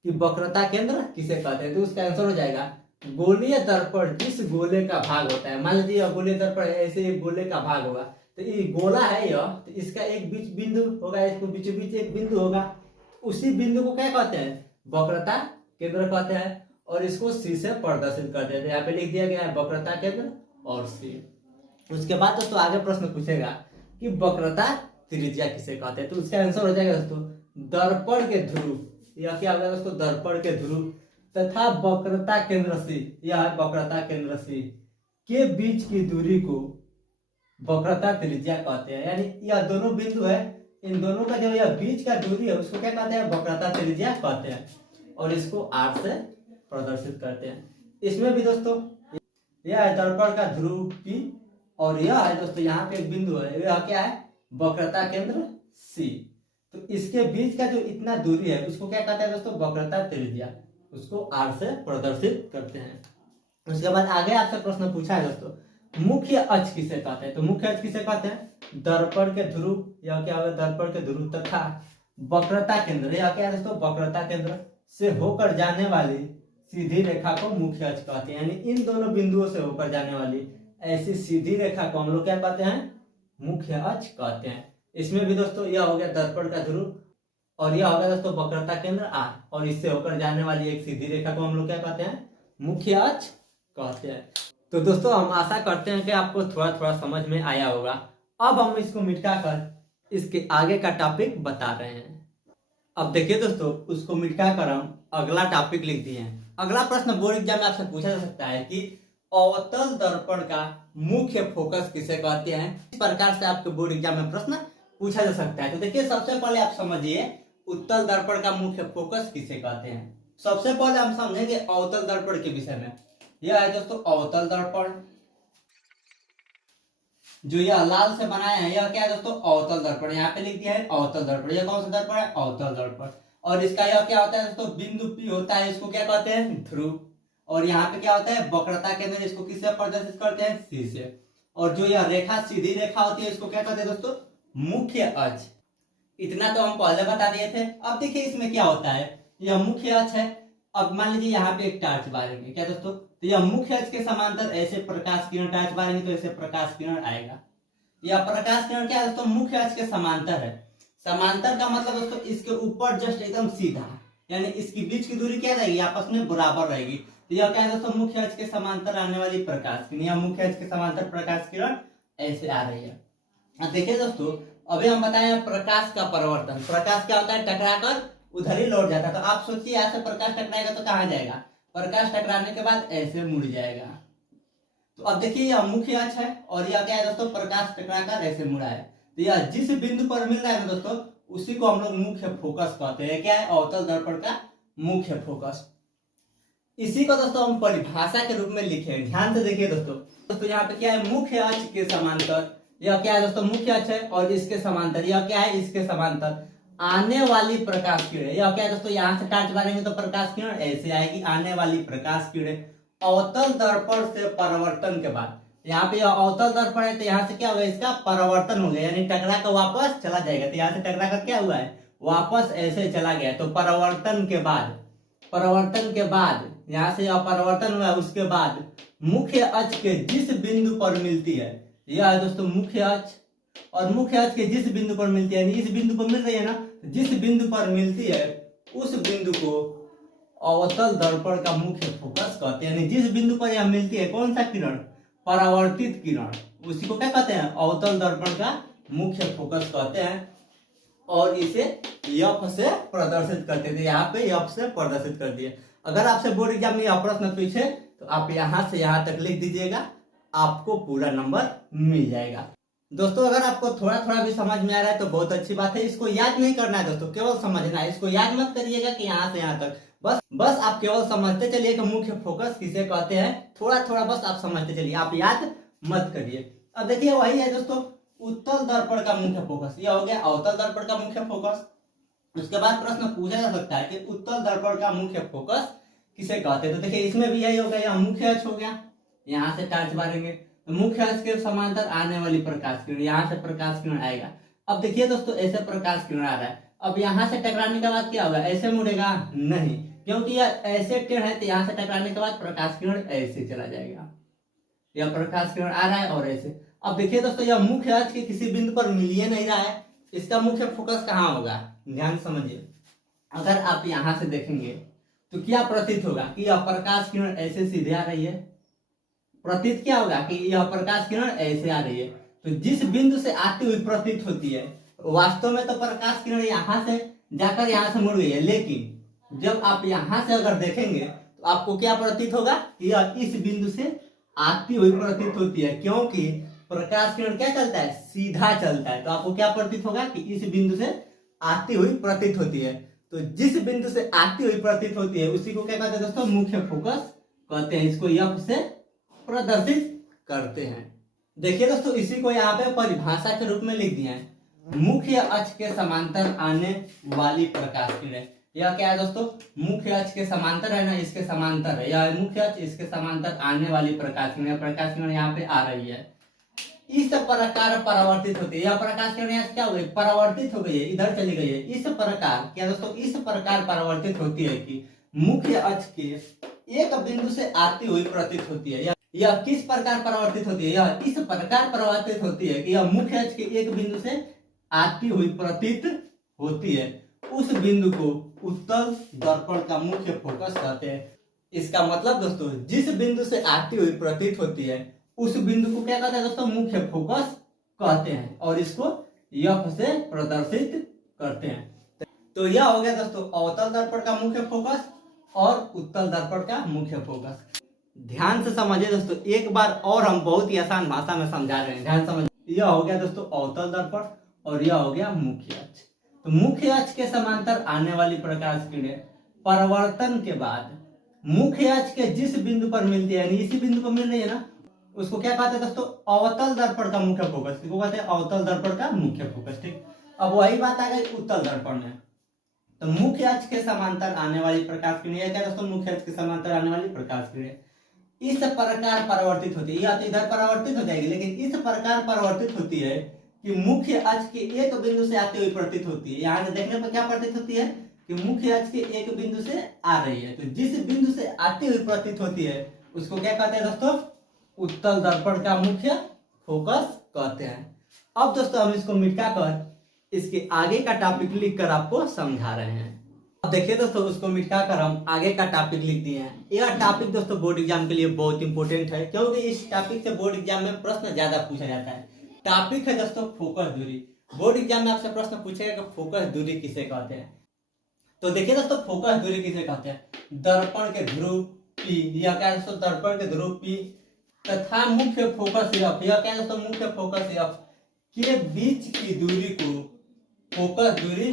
कि वक्रता केंद्र किसे कहते हैं, तो उसका आंसर हो जाएगा गोलीय दर्पण जिस गोले का भाग होता है। मान लीजिए गोलीय दर्पण ऐसे एक गोले का भाग होगा, तो ये गोला है यह, तो इसका एक बीच बिंदु होगा, इसको बीचों बीच एक बिंदु होगा, उसी बिंदु को क्या कहते हैं, वक्रता केंद्र कहते हैं, और इसको सी से प्रदर्शित करते हैं। तो यहाँ पे लिख दिया गया है वक्रता केंद्र और सी। उसके बाद दोस्तों आगे प्रश्न पूछेगा कि वक्रता त्रिज्या किसे कहते हैं, तो उसका आंसर हो जाएगा दोस्तों दर्पण के ध्रुव। यह क्या होगा दोस्तों, दर्पण के ध्रुव तथा वक्रता केंद्र सी, यह है वक्रता केंद्र सी के बीच की दूरी को वक्रता त्रिज्या कहते हैं। यानी यह दोनों बिंदु है, इन दोनों का जो यह बीच का दूरी है उसको क्या कहते हैं, वक्रता त्रिज्या कहते हैं, और इसको आर से प्रदर्शित करते हैं। इसमें भी दोस्तों यह है दर्पण का ध्रुव पी, और यह है दोस्तों यहाँ पे एक बिंदु है, यह क्या है, वक्रता केंद्र सी। तो इसके बीच का जो इतना दूरी है उसको क्या कहते हैं दोस्तों, वक्रता त्रिज्या, उसको आर से प्रदर्शित करते हैं। उसके बाद आगे आपसे प्रश्न पूछा है दोस्तों, मुख्य अक्ष किसे कहते हैं। तो मुख्य अक्ष किसे कहते हैं, दर्पण के ध्रुव, या क्या होगा, दर्पण के ध्रुव तथा वक्रता केंद्र, या क्या है दोस्तों, वक्रता केंद्र से होकर जाने वाली सीधी रेखा को मुख्य अक्ष कहते हैं। यानी इन दोनों बिंदुओं से होकर जाने वाली ऐसी सीधी रेखा को हम लोग क्या कहते हैं, मुख्य अक्ष कहते हैं। इसमें भी दोस्तों यह हो गया दर्पण का ध्रुव, और यह होगा दोस्तों वक्रता केंद्र आर, और इससे होकर जाने वाली एक सीधी रेखा को हम लोग क्या कहते हैं, मुख्य अक्ष कहते हैं। तो दोस्तों हम आशा करते हैं कि आपको थोड़ा थोड़ा समझ में आया होगा। अब हम इसको मिटा कर इसके आगे का टॉपिक बता रहे हैं। अब देखिए दोस्तों, उसको मिटा कर हम अगला टॉपिक लिख दिए हैं। अगला प्रश्न बोर्ड एग्जाम में आपसे पूछा जा सकता है कि अवतल दर्पण का मुख्य फोकस किसे कहते हैं। इस प्रकार से आपके बोर्ड एग्जाम में प्रश्न पूछा जा सकता है। तो देखिए, सबसे पहले आप समझिए उत्तल दर्पण का मुख्य फोकस किसे कहते हैं। सबसे पहले हम समझेंगे अवतल दर्पण के विषय में। यह है दोस्तों अवतल दर्पण, जो यह लाल से बनाया है, यह क्या है दोस्तों, अवतल दर्पण। यहाँ पे लिख दिया है अवतल दर्पण। यह कौन सा दर्पण है, अवतल दर्पण। और इसका यह क्या होता है दोस्तों, बिंदु P होता है, इसको क्या कहते हैं, ध्रुव। और यहाँ पे क्या होता है, वक्रता के अंदर इसको किससे प्रदर्शित करते हैं, C से। और जो यह रेखा सीधी रेखा होती है, इसको क्या कहते हैं दोस्तों, मुख्य अक्ष। इतना तो हम पहले बता दिए थे। अब देखिए इसमें क्या होता है, यह मुख्य अक्ष है। अब मान लीजिए यहाँ पे एक टार्च बारेंगे, क्या दोस्तों, तो यह मुख्य अक्ष के समांतर ऐसे प्रकाश किरण टार्च बारेंगे तो ऐसे प्रकाश किरण आएगा। यह प्रकाश किरण क्या है दोस्तों, मुख्य अक्ष के समांतर है। समांतर का मतलब दोस्तों इसके ऊपर जस्ट एकदम सीधा, यानी इसकी बीच की दूरी क्या रहेगी, आपस में बराबर रहेगी। तो यह क्या है दोस्तों, मुख्य अक्ष के समांतर आने वाली प्रकाश किरण। यह मुख्य अक्ष के समांतर प्रकाश किरण ऐसे आ रही है। अब देखिए दोस्तों, अभी हम बताए प्रकाश का परिवर्तन। प्रकाश क्या होता है, टकराकर उधर ही लौट जाता है। तो आप सोचिए, यहाँ से प्रकाश टकराएगा तो कहाँ जाएगा, प्रकाश टकराने के बाद ऐसे मुड़ जाएगा। तो अब देखिए यह मुख्य अक्ष है और यह क्या है दोस्तों, प्रकाश टकराकर ऐसे मुड़ा है। तो यह जिस बिंदु पर मिल रहा है ना दोस्तों, उसी को हम लोग मुख्य फोकस कहते हैं। क्या है, अवतल दर्पण का मुख्य फोकस। इसी को दोस्तों हम परिभाषा के रूप में लिखे हैं। ध्यान से देखिए दोस्तों, यहाँ पे क्या है, मुख्य अक्ष के समांतर। यह क्या है दोस्तों, मुख्य अक्ष है और इसके समांतर। यह क्या है, इसके समांतर आने वाली प्रकाश किरण। यह क्या है दोस्तों, यहाँ से टॉर्च मारेंगे तो प्रकाश किरण ऐसे आएगी, आने वाली प्रकाश किरण। अवतल दर्पण से परावर्तन के बाद, यहाँ पे अवतल दर्पण है तो यहाँ से क्या होगा, इसका परावर्तन हो गया, यानी टकरा कर वापस चला जाएगा। तो यहाँ से टकरा कर क्या हुआ है, वापस ऐसे चला गया। तो परावर्तन के बाद, यहाँ से परावर्तन हुआ, उसके बाद मुख्य अक्ष के जिस बिंदु पर मिलती है, यह है दोस्तों मुख्य अक्ष। और मुख्य अक्ष के जिस बिंदु पर मिलती है, इस बिंदु पर मिल रही है ना, जिस बिंदु पर मिलती है उस बिंदु को अवतल दर्पण का मुख्य फोकस कहते हैं। यानी जिस बिंदु पर यह मिलती है, कौन सा किरण, परावर्तित किरण, उसी को क्या कहते हैं, अवतल दर्पण का मुख्य फोकस कहते हैं। और इसे यफ से प्रदर्शित करते थे। यहाँ पे यफ से प्रदर्शित कर दिए। अगर आपसे बोर्ड एग्जाम में यह प्रश्न पूछे तो आप यहाँ से यहाँ तक लिख दीजिएगा, आपको पूरा नंबर मिल जाएगा। दोस्तों अगर आपको थोड़ा थोड़ा भी समझ में आ रहा है तो बहुत अच्छी बात है। इसको याद नहीं करना है दोस्तों, केवल समझना है। इसको याद मत करिएगा कि यहाँ से यहाँ तक, बस आप केवल समझते चलिए कि मुख्य फोकस किसे कहते हैं। थोड़ा थोड़ा बस आप समझते चलिए, आप याद मत करिए। अब देखिए वही है दोस्तों, उत्तल दर्पण का मुख्य फोकस। यह हो गया अवतल दर्पण का मुख्य फोकस। उसके बाद प्रश्न पूछा जा सकता है कि उत्तल दर्पण का मुख्य फोकस किसे कहते हैं। तो देखिए इसमें भी यही हो गया, यह मुख्य अक्ष हो गया, यहाँ से टॉर्च मारेंगे तो मुख्य अक्ष के समांतर आने वाली प्रकाश किरण, यहाँ से प्रकाश किरण आएगा। अब देखिए दोस्तों ऐसे प्रकाश किरण आ रहा है, अब यहाँ से टकराने के बाद क्या होगा, ऐसे मुड़ेगा नहीं, क्योंकि यह ऐसे टेढ़ है। तो यहाँ से टकराने के बाद प्रकाश किरण ऐसे चला जाएगा। यह प्रकाश किरण आ रहा है और ऐसे। अब देखिए दोस्तों यह मुख्य अक्ष के किसी बिंदु पर मिल ही नहीं रहा है, इसका मुख्य फोकस कहाँ होगा, ध्यान समझिए। अगर आप यहाँ से देखेंगे तो क्या प्रतीत होगा कि यह प्रकाश किरण ऐसे सीधे आ रही है। प्रतीत क्या होगा कि यह प्रकाश किरण ऐसे आ रही है। तो जिस बिंदु से आती हुई प्रतीत होती है, वास्तव में तो प्रकाश किरण यहाँ से जाकर यहाँ से मुड़ गई है, लेकिन जब आप यहाँ से अगर देखेंगे तो आपको क्या प्रतीत होगा कि यह इस बिंदु से आती हुई प्रतीत होती है, क्योंकि प्रकाश किरण क्या चलता है, सीधा चलता है। तो आपको क्या प्रतीत होगा कि इस बिंदु से आती हुई प्रतीत होती है। तो जिस बिंदु से आती हुई प्रतीत होती है उसी को क्या कहते हैं दोस्तों, मुख्य फोकस कहते हैं। इसको यफ से प्रदर्शित करते हैं। देखिए दोस्तों इसी को यहाँ पे परिभाषा के रूप में लिख दिया है, मुख्य अक्ष के समांतर आने वाली प्रकाश किरण। यह क्या है दोस्तों, मुख्य अक्ष के समांतर है ना, इसके समांतर है, यह मुख्य अक्ष, इसके समांतर आने वाली प्रकाश किरण। प्रकाश किरण यहाँ पे आ रही है, इस प्रकार परावर्तित होती है। यह प्रकाश किरण यहाँ क्या हो गई, परावर्तित हो गई है, इधर चली गई है। इस प्रकार क्या दोस्तों, इस प्रकार परावर्तित होती है कि मुख्य अक्ष के एक बिंदु से आती हुई प्रतीत होती है। यह किस प्रकार परावर्तित होती है, यह इस प्रकार परावर्तित होती है कि यह मुख्य अक्ष के एक बिंदु से आती हुई प्रतीत होती है। उस बिंदु को उत्तल दर्पण का मुख्य फोकस कहते हैं। इसका मतलब दोस्तों जिस बिंदु से आती हुई प्रतीत होती है उस बिंदु को क्या कहते हैं दोस्तों, मुख्य फोकस कहते हैं, और इसको यफ से प्रदर्शित करते हैं। तो यह हो गया दोस्तों अवतल दर्पण का मुख्य फोकस और उत्तल दर्पण का मुख्य फोकस। ध्यान से समझिए दोस्तों, एक बार और हम बहुत ही आसान भाषा में समझा रहे हैं, ध्यान समझिए। यह हो गया दोस्तों अवतल दर्पण और यह हो गया मुख्य अक्ष। तो मुख्य अक्ष के समांतर आने वाली प्रकाश किरणें परावर्तन के बाद मुख्य अक्ष के जिस बिंदु पर मिलती है, यानी इसी बिंदु पर मिल रही है ना, उसको क्या कहते हैं दोस्तों, अवतल दर्पण का मुख्य फोकस। किसको कहते हैं, अवतल दर्पण का मुख्य फोकस। ठीक, अब वही बात आ गई उत्तल दर्पण में। तो मुख्य अक्ष के समांतर आने वाली प्रकाश किरणें क्या दोस्तों, मुख्य अक्ष के समांतर आने वाली प्रकाश किरणें इस प्रकार परावर्तित होती है। या तो इधर परावर्तित हो जाएगी, लेकिन इस प्रकार परावर्तित होती है कि मुख्य अक्ष के एक बिंदु से आते हुए प्रतीत होती है। यहाँ से देखने पर क्या प्रतीत होती है कि मुख्य अक्ष के एक बिंदु से आ रही है। तो जिस बिंदु से आती हुई प्रतीत होती है उसको क्या कहते हैं दोस्तों, उत्तल दर्पण का मुख्य फोकस कहते हैं। अब दोस्तों हम इसको मिटाकर इसके आगे का टॉपिक लिखकर आपको समझा रहे हैं। अब देखिए दोस्तों, उसको मिटाकर हम आगे का टॉपिक लिख दिए हैं। यह टॉपिक दोस्तों बोर्ड एग्जाम के लिए बहुत इंपॉर्टेंट है, क्योंकि इस टॉपिक से बोर्ड एग्जाम में प्रश्न ज्यादा पूछा जाता है। टॉपिक है दोस्तों फोकस दूरी। बोर्ड एग्जाम में आपसे प्रश्न पूछेगा कि फोकस दूरी किसे कहते हैं। तो देखिए दोस्तों, फोकस दूरी किसे कहते हैं, दर्पण के ध्रुव P, यह क्या है दोस्तों, दर्पण के ध्रुव P तथा मुख्य फोकस F, यह क्या है दोस्तों, मुख्य फोकस F के बीच की दूरी को फोकस दूरी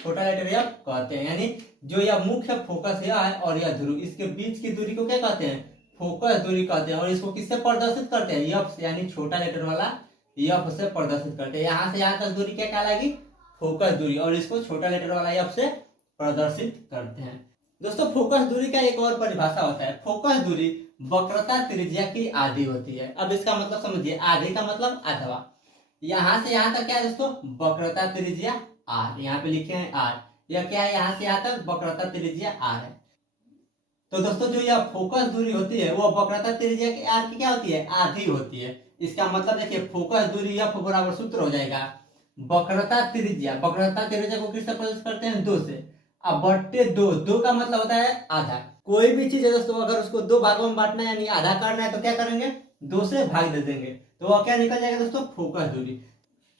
छोटा लेटर F कहते हैं। यानी जो यह मुख्य फोकस है और यह ध्रुव, इसके बीच की दूरी को क्या कहते हैं, फोकस दूरी कहते हैं। और इसको किससे प्रदर्शित करते हैं, F से, यानी छोटा लेटर वाला F से प्रदर्शित करते हैं। यहाँ से यहाँ तक दूरी क्या कहलाएगी, फोकस दूरी, और इसको छोटा लेटर वाला F से प्रदर्शित करते हैं। दोस्तों फोकस दूरी का एक और परिभाषा होता है, फोकस दूरी वक्रता त्रिज्या की आधी होती है। अब इसका मतलब समझिए, आधी का मतलब अथवा, यहाँ से यहाँ तक क्या है दोस्तों, वक्रता त्रिज्या R, यहाँ पे लिखे हैं R, यह क्या है, यहाँ से यहाँ तक वक्रता त्रिज्या R है। तो दोस्तों जो यह फोकस दूरी होती है वो वक्रता त्रिज्या की R की क्या होती है, आधी होती है। इसका मतलब देखिए फोकस दूरी F बराबर सूत्र हो जाएगा वक्रता त्रिज्या, वक्रता त्रिज्या को किससे प्रदर्शित करते हैं, 2 से, अब बट्टे 2, 2 का मतलब होता है आधा। कोई भी चीज है दोस्तों अगर उसको 2 भागों में बांटना है यानी आधा करना है तो क्या करेंगे, 2 से भाग दे देंगे, तो वह क्या निकल जाएगा दोस्तों, फोकस दूरी।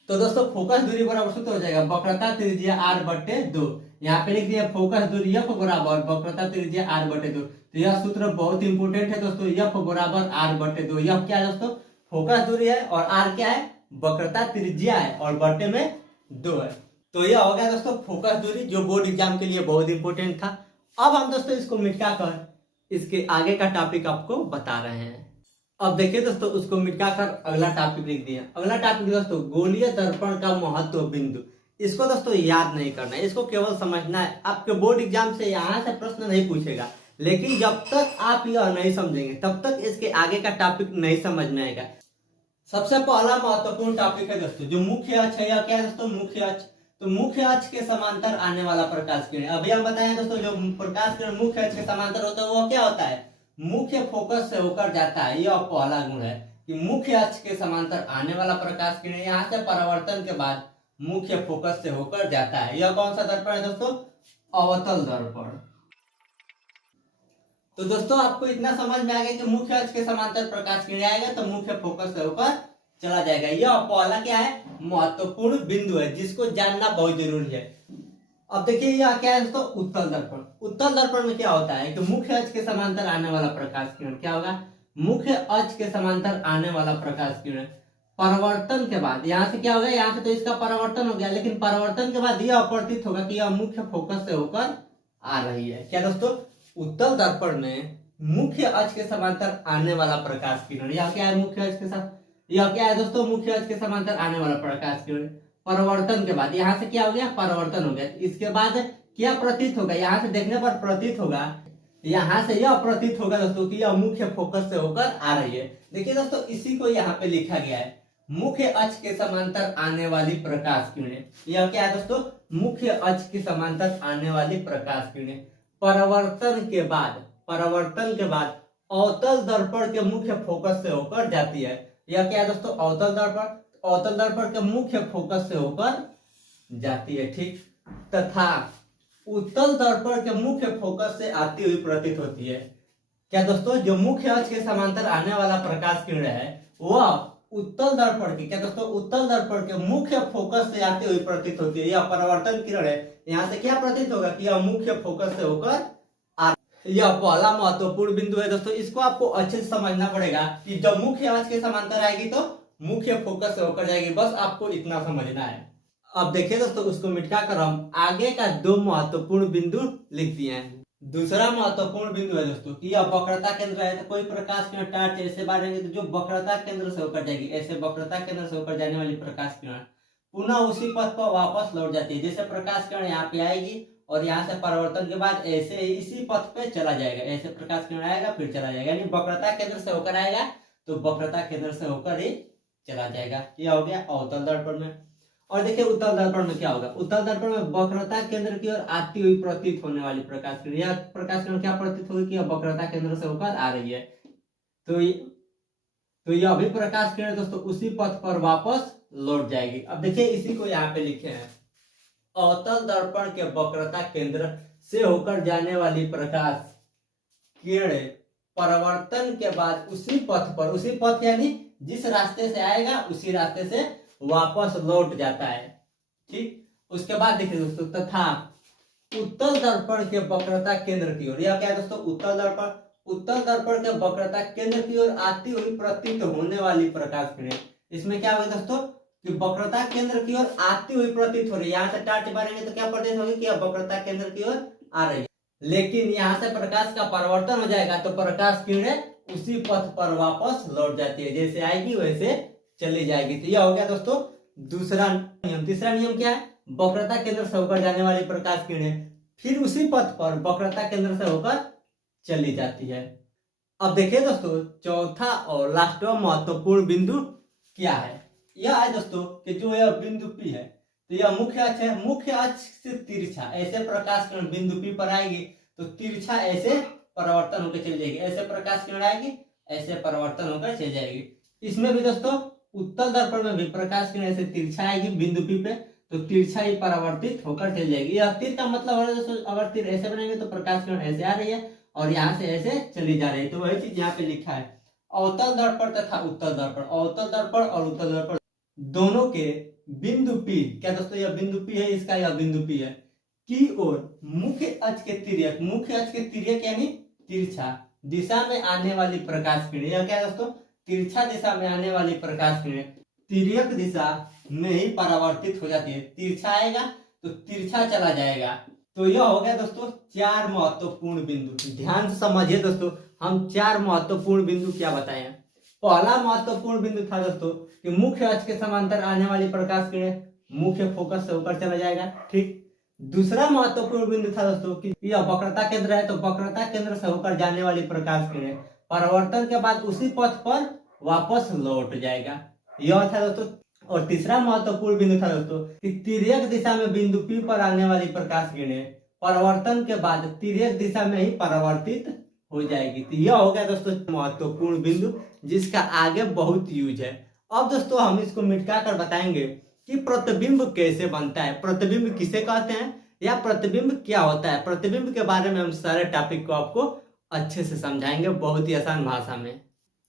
तो दोस्तों फोकस दूरी बराबर सूत्र हो जाएगा वक्रता त्रिज्या R बट्टे 2। यहाँ पे लिख दिया फोकस दूरी F बराबर वक्रता त्रिज्या R बट्टे 2। तो यह सूत्र बहुत इंपोर्टेंट है दोस्तों, F बराबर R बट्टे 2। F क्या है दोस्तों, फोकस दूरी है, और R क्या है, वक्रता त्रिज्या है, और बट्टे में 2 है। तो यह हो गया दोस्तों फोकस दूरी, जो बोर्ड एग्जाम के लिए बहुत इंपॉर्टेंट था। अब हम दोस्तों इसको मिटाकर इसके आगे का टॉपिक आपको बता रहे हैं। अब देखिए दोस्तों, उसको मिटाकर अगला टॉपिक लिख दिया। अगला टॉपिक दोस्तों गोलीय दर्पण का महत्व बिंदु। इसको दोस्तों याद नहीं करना है, इसको केवल समझना है। आपके बोर्ड एग्जाम से यहाँ से प्रश्न नहीं पूछेगा, लेकिन जब तक आप यह नहीं समझेंगे तब तक इसके आगे का टॉपिक नहीं समझ में आएगा। सबसे पहला महत्वपूर्ण टॉपिक है दोस्तों जो मुख्य अक्ष है, या क्या है दोस्तों, मुख्य अक्ष। तो मुख्य अक्ष के समांतर आने वाला प्रकाश किरण, अभी हम बताएं दोस्तों जो प्रकाश किरण मुख्य अक्ष के समांतर होता है वो क्या होता है, मुख्य फोकस से होकर जाता है। यह पहला गुण है कि मुख्य अक्ष के समांतर आने वाला प्रकाश किरण यहाँ से परावर्तन के बाद मुख्य फोकस से होकर जाता है। यह कौन सा दर्पण है दोस्तों, अवतल दर्पण। तो दोस्तों आपको इतना समझ में आ गया कि मुख्य अक्ष के समांतर प्रकाश किरण आएगा तो मुख्य फोकस से होकर चला जाएगा। यह पहला क्या है, महत्वपूर्ण बिंदु है जिसको जानना बहुत जरूरी है। अब देखिए यह क्या है दोस्तों, उत्तल दर्पण। उत्तल दर्पण में क्या होता है कि मुख्य अक्ष के समांतर आने वाला प्रकाश किरण क्या होगा, मुख्य अक्ष के समांतर आने वाला प्रकाश किरण परावर्तन के बाद यहाँ से क्या होगा, यहाँ से तो इसका परावर्तन हो गया, लेकिन परावर्तन के बाद यह प्रतीत होगा कि यह मुख्य फोकस से होकर आ रही है। क्या दोस्तों, उत्तल दर्पण में मुख्य अक्ष के समांतर आने वाला प्रकाश किरण, यह क्या है, मुख्य अक्ष के साथ, यह क्या है दोस्तों, मुख्य अक्ष के समांतर आने वाला प्रकाश किरण परावर्तन के बाद यहाँ से क्या हो गया, परावर्तन हो गया। इसके बाद क्या प्रतीत होगा, यहाँ से देखने पर प्रतीत होगा, यहाँ से यह प्रतीत होगा दोस्तों कि यह मुख्य फोकस से होकर आ रही है। देखिए दोस्तों इसी को यहाँ पे लिखा गया है, मुख्य अक्ष के समांतर आने वाली प्रकाश किरणें। यह क्या है दोस्तों, मुख्य अक्ष के समांतर आने वाली प्रकाश किरणें परावर्तन के बाद अवतल दर्पण के मुख्य फोकस से होकर जाती है। यह क्या है दोस्तों, अवतल दर्पण, अवतल दर्पण के मुख्य फोकस से होकर जाती है, ठीक, तथा उत्तल दर्पण के मुख्य फोकस से आती हुई प्रतीत होती है। क्या दोस्तों, जो मुख्य अक्ष के समांतर आने वाला प्रकाश किरण है वह उत्तल दर्पण की, क्या दोस्तों, उत्तल दर्पण के मुख्य फोकस से आती हुई प्रतीत होती है। यह परावर्तन किरण है, यहाँ से क्या प्रतीत होगा कि यह मुख्य फोकस से होकर आ, यह पहला महत्वपूर्ण बिंदु है दोस्तों। इसको आपको अच्छे से समझना पड़ेगा कि जब मुख्य अक्ष के समांतर आएगी तो मुख्य फोकस से होकर जाएगी, बस आपको इतना समझना है। अब देखिए दोस्तों, उसको मिटा कर हम आगे का 2 महत्वपूर्ण बिंदु लिख दिए हैं। दूसरा महत्वपूर्ण बिंदु है दोस्तों कि यह वक्रता केंद्र है। तो कोई प्रकाश किरण टार्च ऐसे बारेंगे तो जो वक्रता केंद्र से होकर जाएगी, ऐसे वक्रता केंद्र से होकर जाने वाली प्रकाश किरण पुनः उसी पथ पर वापस लौट जाती है। जैसे प्रकाश किरण यहाँ पे आएगी और यहाँ से परावर्तन के बाद ऐसे इसी पथ पे चला जाएगा, ऐसे प्रकाश किरण आएगा फिर चला जाएगा, यानी वक्रता केंद्र से होकर आएगा तो वक्रता केंद्र से होकर ही चला जाएगा। यह हो गया अवतल दर्पण में। और देखिए उत्तल दर्पण में क्या होगा, उत्तल दर्पण में वक्रता केंद्र की ओर आती हुई प्रतीत होने वाली प्रकाश किरण, यह प्रकाश किरण क्या प्रतीत होगी कि यह वक्रता केंद्र से होकर आ रही है। तो यह भी प्रकाश किरण दोस्तों उसी पथ पर वापस लौट जाएगी। अब देखिए इसी को यहाँ पे लिखे हैं, अवतल दर्पण के वक्रता केंद्र से होकर जाने वाली प्रकाश किरण परावर्तन के बाद उसी पथ पर, उसी पथ यानी जिस रास्ते से आएगा उसी रास्ते से वापस लौट जाता है। ठीक, उसके बाद देखिए दोस्तों, तथा उत्तल दर्पण के वक्रता केंद्र की ओर, यह क्या है दोस्तों, उत्तल दर्पण के वक्रता केंद्र की ओर आती हुई प्रतीत होने वाली प्रकाश किरण। इसमें क्या होगा दोस्तों कि वक्रता केंद्र की ओर आती हुई प्रतीत हो रही है। यहाँ से टार्च मारेंगे तो क्या प्रतीत होगी कि वक्रता केंद्र की ओर आ रही है, लेकिन यहाँ से प्रकाश का परावर्तन हो जाएगा तो प्रकाश किरण उसी पथ पर वापस लौट जाती है, जैसे आएगी वैसे चली जाएगी। तो यह हो गया दोस्तों दूसरा नियम। तीसरा नियम क्या है, वक्रता केंद्र से होकर जाने वाली प्रकाश किरण फिर उसी पथ पर वक्रता केंद्र से होकर चली जाती है। अब देखिए दोस्तों, चौथा और लास्टवा महत्वपूर्ण बिंदु क्या है, यह है दोस्तों कि जो यह बिंदु P है, तो यह मुख्य अक्ष है, मुख्य अक्ष से तिरछा ऐसे प्रकाश किरण बिंदु P पर आएगी तो तिरछा ऐसे परावर्तन होकर चली जाएगी, ऐसे प्रकाश किरण आएगी ऐसे परावर्तन होकर चली जाएगी। इसमें भी दोस्तों उत्तल दर्पण में भी प्रकाश किरण ऐसे तिरछा आएगी बिंदु P पे तो तिरछा ही परावर्तित होकर चली जाएगी। यह तीर का मतलब है दोस्तों, अगर तीर ऐसे बनेंगे तो प्रकाश किरण ऐसे आ रही है और यहाँ से ऐसे चली जा रही है। तो वही चीज यहाँ पे लिखा है, अवतल दर्पण तथा उत्तल दर्पण, अवतल दर्पण और उत्तल दर्पण दोनों के बिंदु P, क्या दोस्तों यह बिंदु P है, इसका यह बिंदु P है, की ओर मुख्य अक्ष के तिर्यक, मुख्य अक्ष के तिर्यक यानी तिरछा दिशा में आने वाली प्रकाश किरण, यह क्या है दोस्तों, तिरछा दिशा में आने वाली प्रकाश किरण तिर्यक दिशा में ही परावर्तित हो जाती है। तिरछा आएगा तो तिरछा चला जाएगा। तो यह हो गया दोस्तों 4 महत्वपूर्ण बिंदु। ध्यान से समझिए दोस्तों, हम 4 महत्वपूर्ण बिंदु क्या बताए हैं। पहला महत्वपूर्ण बिंदु था दोस्तों कि मुख्य अक्ष के समांतर आने वाली प्रकाश किरण मुख्य फोकस से होकर चला जाएगा। ठीक, दूसरा महत्वपूर्ण बिंदु था दोस्तों कि यह वक्रता केंद्र है तो वक्रता केंद्र से होकर जाने वाली प्रकाश किरण परावर्तन के बाद उसी पथ पर वापस लौट जाएगा, यह था दोस्तों। और तीसरा महत्वपूर्ण बिंदु था दोस्तों कि तिर्यक दिशा में बिंदु P पर आने वाली प्रकाश किरण परावर्तन के बाद तिर्यक दिशा में ही परावर्तित हो जाएगी। तो यह हो गया दोस्तों महत्वपूर्ण बिंदु जिसका आगे बहुत यूज है। अब दोस्तों हम इसको मिटा कर बताएंगे कि प्रतिबिंब कैसे बनता है, प्रतिबिंब किसे कहते हैं या प्रतिबिंब क्या होता है। प्रतिबिंब के बारे में हम सारे टॉपिक को आपको अच्छे से समझाएंगे बहुत ही आसान भाषा में।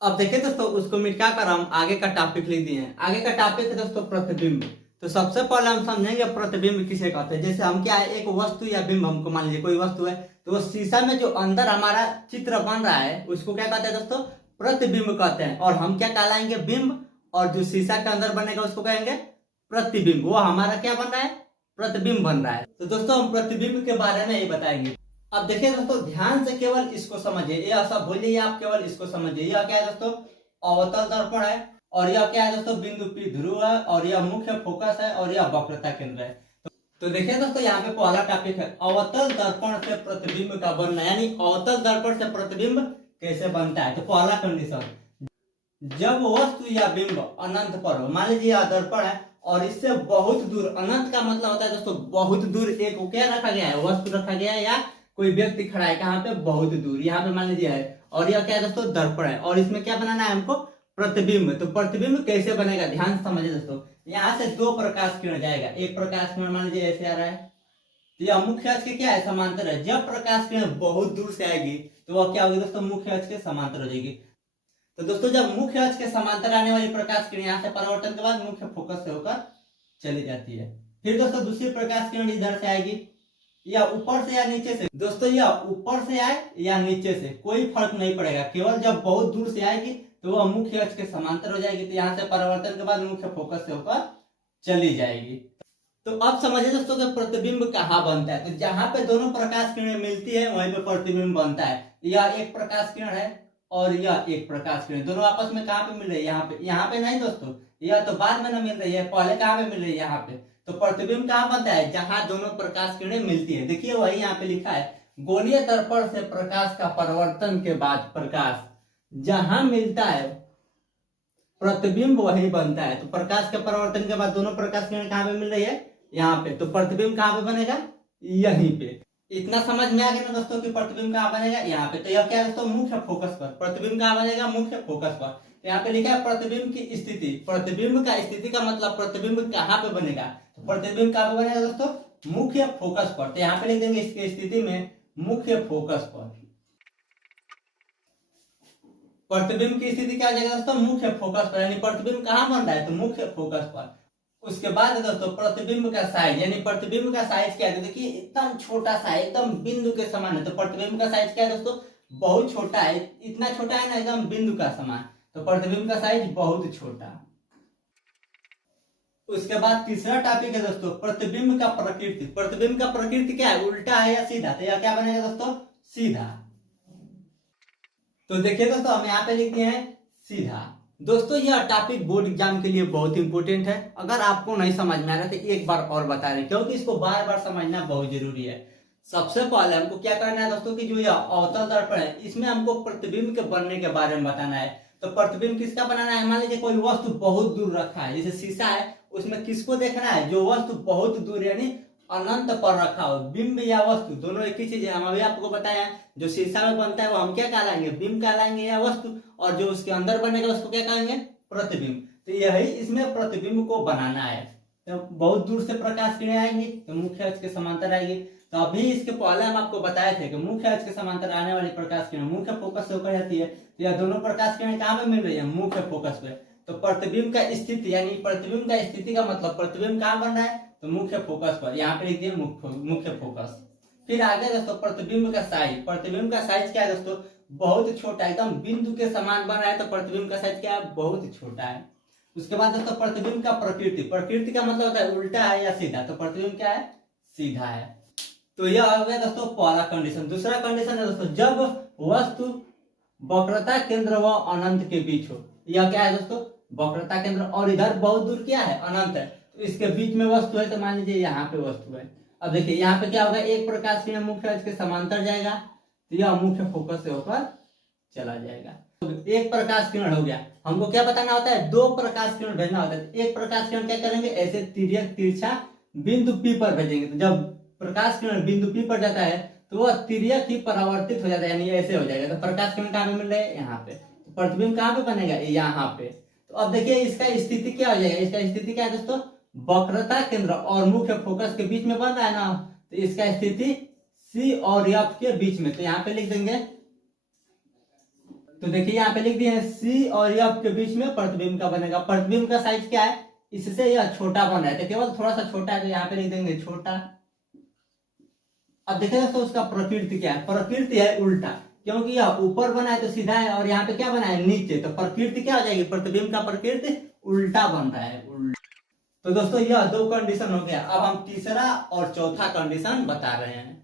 अब देखिए दोस्तों, उसको मिटा कर हम आगे का टॉपिक लिख दिए हैं। आगे का टॉपिक है दोस्तों प्रतिबिंब। तो सबसे पहले हम समझेंगे प्रतिबिंब किसे कहते हैं। जैसे हम क्या है, एक वस्तु या बिंब, हमको मान लीजिए कोई वस्तु है तो वो शीशा में जो अंदर हमारा चित्र बन रहा है उसको क्या कहते हैं दोस्तों, प्रतिबिंब कहते हैं। और हम क्या कहलाएंगे, बिंब, और जो शीशा के अंदर बनेगा उसको कहेंगे प्रतिबिंब। वो हमारा क्या बन रहा है, प्रतिबिंब बन रहा है। तो दोस्तों हम प्रतिबिंब के बारे में ही बताएंगे। अब देखिए दोस्तों, ध्यान से केवल इसको समझिए, यह सब भूलिए, आप केवल इसको समझिए। यह क्या है दोस्तों, अवतल दर्पण है, और यह क्या है दोस्तों, बिंदु P ध्रुव है, और यह मुख्य फोकस है, और यह वक्रता केंद्र है। तो देखिए दोस्तों, यहाँ पे पहला टॉपिक है अवतल दर्पण से प्रतिबिंब का बनना, यानी अवतल दर्पण से प्रतिबिंब कैसे बनता है। तो पहला कंडीशन, जब वस्तु या बिंब अनंत पर हो, मान लीजिए यह दर्पण है और इससे बहुत दूर, अनंत का मतलब होता है दोस्तों बहुत दूर, एक क्या रखा गया है, वस्तु रखा गया है या कोई व्यक्ति खड़ा है, कहाँ पे, बहुत दूर, यहाँ पे मान लीजिए है, और यह क्या है दोस्तों, दर्पण है, और इसमें क्या बनाना है हमको, प्रतिबिंब। तो प्रतिबिंब कैसे बनेगा, ध्यान से समझिए दोस्तों। यहाँ से 2 प्रकाश किरण जाएगा, एक प्रकाश किरण मान लीजिए ऐसे आ रहा है, तो यह मुख्य अक्ष के क्या है, समांतर है। जब प्रकाश किरण बहुत दूर से आएगी तो वह क्या होगी दोस्तों, मुख्य अक्ष के समांतर हो जाएगी। तो दोस्तों जब मुख्य अक्ष के समांतर आने वाली प्रकाश किरण यहाँ से परावर्तन के बाद मुख्य फोकस से होकर चली जाती है। फिर दोस्तों दूसरी प्रकाश किरण इधर से आएगी, या ऊपर से या नीचे से। दोस्तों या ऊपर से आए या नीचे से कोई फर्क नहीं पड़ेगा, केवल जब बहुत दूर से आएगी तो वह मुख्य अक्ष के समांतर हो जाएगी, तो यहाँ से परावर्तन के बाद मुख्य फोकस से होकर चली जाएगी। तो अब समझिए दोस्तों कि प्रतिबिंब कहाँ बनता है। तो जहां पे दोनों प्रकाश किरणें मिलती है वहीं पे प्रतिबिंब बनता है। यह एक प्रकाश किरण है और यह एक प्रकाश किरण, दोनों आपस में कहाँ पे मिल रही है, यहाँ पे नहीं दोस्तों, यह तो बाद में ना मिल रही है, पहले कहाँ पे मिल रही है, यहाँ पे। तो प्रतिबिंब कहाँ बनता है, जहां दोनों प्रकाश किरणें मिलती है। देखिए वही यहाँ पे लिखा है, गोलीय दर्पण से प्रकाश का परावर्तन के बाद प्रकाश जहां मिलता है प्रतिबिंब वही बनता है। तो प्रकाश के परावर्तन के बाद दोनों प्रकाश किरणें कहाँ पे मिल रही है, यहाँ पे। तो प्रतिबिंब कहाँ पे बनेगा, यहीं पे। इतना समझ में आ गया ना दोस्तों कि प्रतिबिंब कहाँ बनेगा, यहाँ पे। तो यह क्या है दोस्तों, मुख्य फोकस पर। प्रतिबिंब कहाँ बनेगा, मुख्य फोकस पर। तो यहाँ पे लिखा है प्रतिबिंब की स्थिति। प्रतिबिंब का स्थिति का मतलब प्रतिबिंब कहाँ पे बनेगा, तो प्रतिबिंब कहाँ पे बनेगा दोस्तों, मुख्य फोकस पर। तो यहाँ पे लिख देंगे इसकी स्थिति में मुख्य फोकस पर। प्रतिबिंब की स्थिति क्या हो जाएगा दोस्तों, मुख्य फोकस पर, यानी प्रतिबिंब कहाँ बन रहा है, तो मुख्य फोकस पर। उसके बाद दोस्तों प्रतिबिंब का साइज, यानी प्रतिबिंब का साइज क्या है, देखिए एकदम छोटा सा है, एकदम बिंदु के समान है। तो प्रतिबिंब का साइज क्या है दोस्तों, बहुत छोटा है, इतना छोटा है ना, एकदम बिंदु का समान। तो प्रतिबिंब का साइज बहुत छोटा। उसके बाद तीसरा टॉपिक है दोस्तों प्रतिबिंब का प्रकृति। प्रतिबिंब का प्रकृति क्या है, उल्टा है या सीधा। तो यह क्या बनेगा दोस्तों, सीधा। तो देखिए दोस्तों हम यहाँ पे लिखते हैं सीधा। दोस्तों यह टॉपिक बोर्ड एग्जाम के लिए बहुत इंपॉर्टेंट है। अगर आपको नहीं समझ में आ रहा तो एक बार और बता रहे, क्योंकि इसको बार बार समझना बहुत जरूरी है। सबसे पहले हमको क्या करना है दोस्तों कि जो यह अवतल दर्पण है इसमें हमको प्रतिबिंब के बनने के बारे में बताना है। तो प्रतिबिंब किसका बनाना है, मान लीजिए कोई वस्तु बहुत दूर रखा है, जैसे शीशा है, उसमें किसको देखना है, जो वस्तु बहुत दूर यानी अनंत पर रखा हो। बिंब या वस्तु दोनों एक ही चीज है। हम अभी आपको बताया जो शीशा में बनता है वो हम क्या कहलाएंगे, बिंब कहलाएंगे या वस्तु, और जो उसके अंदर बनेगा उसको क्या कहेंगे, प्रतिबिंब। तो यही इसमें प्रतिबिंब को बनाना है। तो बहुत दूर से प्रकाश किरणें आएंगी तो मुख्य अक्ष के समांतर आएगी। तो अभी इसके पहले हम आपको बताए थे कि मुख्य अक्ष के समांतर आने वाली प्रकाश किरण मुख्य फोकस से होकर जाती है। तो यह दोनों प्रकाश किरणें कहाँ पे मिल रही है, मुख्य फोकस पे। तो प्रतिबिंब का स्थिति, यानी प्रतिबिंब का स्थिति का मतलब प्रतिबिंब कहाँ बन रहा है, तो मुख्य फोकस पर। यहाँ पे लिख दिए मुख्य फोकस। फिर आगे दोस्तों प्रतिबिंब का साइज। प्रतिबिंब का साइज क्या है दोस्तों, बहुत छोटा, एकदम बिंदु के समान बन रहा है। तो प्रतिबिंब का साइज क्या है, बहुत छोटा है। उसके बाद दोस्तों प्रतिबिंब का प्रकृति। प्रकृति का मतलब होता है उल्टा है या सीधा। तो प्रतिबिंब क्या है, सीधा है। तो यह हो गया दोस्तों पहला कंडीशन। दूसरा कंडीशन है दोस्तों जब वस्तु वक्रता केंद्र व अनंत के बीच हो। यह क्या है दोस्तों, वक्रता केंद्र और इधर बहुत दूर क्या है, अनंत है। तो इसके बीच में वस्तु है, तो मान लीजिए यहाँ पे वस्तु है। अब देखिए यहाँ पे क्या होगा, एक प्रकाश किरण मुख्य अक्ष के समांतर जाएगा तो यह मुख्य फोकस से होकर चला जाएगा। तो एक प्रकाश किरण हो गया। हमको क्या बताना होता है, दो प्रकाश किरण भेजना होता है। एक प्रकाश किरण क्या करेंगे, ऐसे तिरछा बिंदु P पर भेजेंगे। तो जब प्रकाश किरण बिंदु P पर जाता है तो वह तिर्यक ही परावर्तित हो जाता है, यानी ऐसे हो जाएगा। तो प्रकाश किरण कहाँ पे मिल रहा है, यहाँ पे। तो प्रतिबिंब कहाँ पे बनेगा, यहाँ पे। तो अब देखिए इसका स्थिति क्या हो जाएगा, इसका स्थिति क्या है दोस्तों, वक्रता केंद्र और मुख्य फोकस के बीच में बन रहा है ना। तो इसका स्थिति C और F के बीच में। तो यहाँ पे लिख देंगे, तो देखिए यहाँ पे लिख दिए C और F के बीच में प्रतिबिंब का बनेगा। प्रतिबिंब का साइज क्या है, इससे यह छोटा बन रहा है, तो केवल थोड़ा सा छोटा है, तो यहाँ पे लिख देंगे छोटा। अब देखिए दोस्तों उसका प्रकृति क्या है, प्रकृति है उल्टा, क्योंकि यह ऊपर बना है तो सीधा है, और यहाँ पे क्या बना है, नीचे। तो प्रकृति क्या हो जाएगी, प्रतिबिंब का प्रकृति उल्टा बन रहा है, उल्टा। तो दोस्तों यह दो कंडीशन हो गया। अब हम तीसरा और चौथा कंडीशन बता रहे हैं।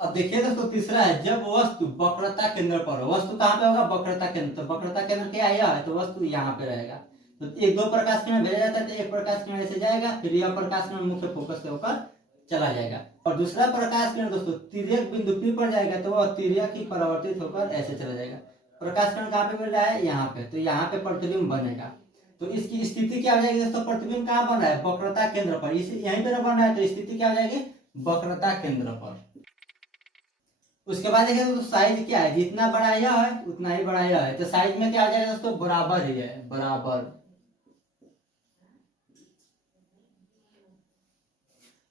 अब देखिए दोस्तों तीसरा है जब वस्तु वक्रता केंद्र पर हो। वस्तु कहाँ पे होगा, वक्रता केंद्र। तो वक्रता केंद्र क्या है, तो वस्तु यहाँ पे रहेगा। तो एक दो प्रकाश किरण भेजा जाता है, तो एक प्रकाश किरण ऐसे जाएगा, फिर यह प्रकाश किरण मुख्य फोकस से होकर चला जाएगा। और दूसरा प्रकाश किरण दोस्तों तिर्यक बिंदु P पर जाएगा, तो वह तिर्यक ही परावर्तित होकर ऐसे चला जाएगा। प्रकाश किरण कहाँ पे मिल रहा है, यहाँ पे। तो यहाँ पे प्रतिबिंब बनेगा। तो इसकी स्थिति क्या हो जाएगी दोस्तों, प्रतिबिंब कहाँ बन रहा है, वक्रता केंद्र पर। इसे यहीं पर बन रहा है, तो स्थिति क्या हो जाएगी, वक्रता केंद्र पर। उसके बाद देखिए दोस्तों साइज क्या है, जितना बड़ा यह है उतना ही बड़ा यह है। तो साइज में क्या आ जाएगा दोस्तों, बराबर ही है, बराबर।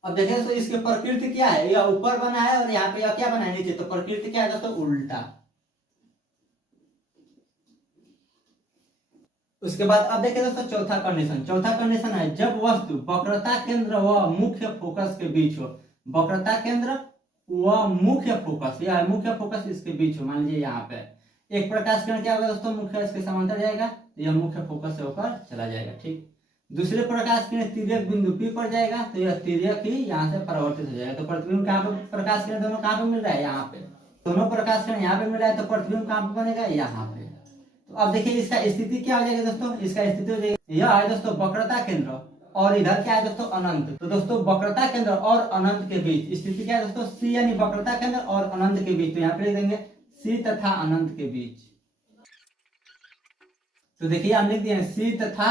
अब देखिए दोस्तों इसकी प्रकृति क्या है, यह ऊपर बना है और यहाँ पे यह क्या बना है, नीचे। तो प्रकृति क्या है दोस्तों, उल्टा। उसके बाद अब देखिए दोस्तों चौथा कंडीशन। चौथा कंडीशन है जब वस्तु वक्रता केंद्र व मुख्य फोकस के बीच हो। वक्रता केंद्र व मुख्य फोकस, या मुख्य फोकस इसके बीच हो। मान लीजिए यहाँ पे एक प्रकाश किरण क्या होगा दोस्तों, मुख्य इसके समांतर जाएगा तो यह मुख्य फोकस से होकर चला जाएगा। ठीक, दूसरे प्रकाश किरण तिर्यक बिंदु P पर जाएगा तो यह तिर्यक ही यहाँ से परावर्तित हो जाएगा। तो प्रतिबिंब कहाँ पे, प्रकाश किरण दोनों कहाँ पे मिल रहा है, यहाँ पे। दोनों प्रकाश किरण यहाँ पे मिल रहा है तो प्रतिबिंब कहाँ पे बनेगा, यहाँ पे। तो अब देखिए इसका स्थिति क्या हो जाएगी दोस्तों, इसका स्थिति हो जाएगी यह है दोस्तों वक्रता केंद्र और इधर क्या है दोस्तों अनंत। तो दोस्तों वक्रता केंद्र और अनंत के बीच स्थिति क्या है दोस्तों, C यानी वक्रता केंद्र और अनंत के बीच। तो यहाँ पे लिख देंगे C तथा अनंत के बीच। तो देखिए हम लिख दिए C तथा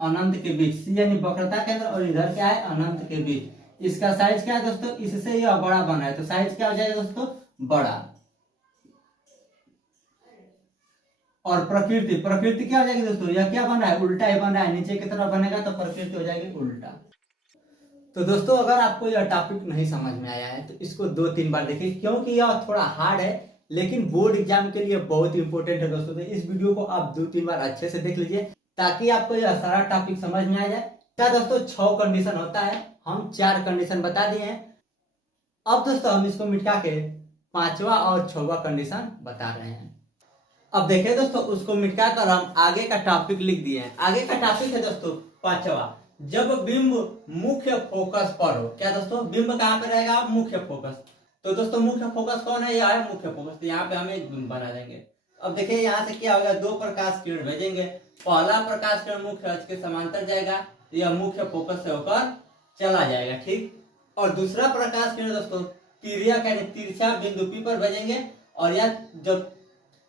अनंत के बीच, C यानी वक्रता केंद्र और इधर क्या है अनंत के बीच। इसका साइज क्या है दोस्तों, इससे यह बड़ा बना है तो साइज क्या हो जाएगा दोस्तों, बड़ा। और प्रकृति, प्रकृति क्या हो जाएगी दोस्तों, यह क्या बन रहा है, उल्टा ही बन रहा है, नीचे की तरफ बनेगा तो प्रकृति हो जाएगी उल्टा। तो दोस्तों अगर आपको यह टॉपिक नहीं समझ में आया है तो इसको 2-3 बार देखिए, क्योंकि यह थोड़ा हार्ड है लेकिन बोर्ड एग्जाम के लिए बहुत इंपॉर्टेंट है दोस्तों। तो इस वीडियो को आप 2-3 बार अच्छे से देख लीजिए ताकि आपको यह सारा टॉपिक समझ में आ जाए। क्या दोस्तों 6 कंडीशन होता है, हम 4 कंडीशन बता दिए हैं। अब दोस्तों हम इसको मिटा के 5वां और 6वां कंडीशन बता रहे हैं। अब देखिए दोस्तों उसको मिटा कर हम आगे का टॉपिक लिख दिए हैं। आगे का टॉपिक है दोस्तों 5वां, जब बिंब मुख्य फोकस पर हो। क्या दोस्तों, बिंब कहाँ पे रहेगा, मुख्य फोकस। तो दोस्तों मुख्य फोकस कौन है, यह है मुख्य फोकस। तो यहाँ पे हम एक बिंब बना देंगे। अब देखिए यहाँ से क्या होगा, 2 प्रकाश किरण भेजेंगे। पहला प्रकाश किरण मुख्य अक्ष के समांतर जाएगा, यह मुख्य फोकस से होकर चला जाएगा। ठीक, और दूसरा प्रकाश किरण दोस्तों तिर्यक यानी तिरछा बिंदु P पर भेजेंगे। और यह जब,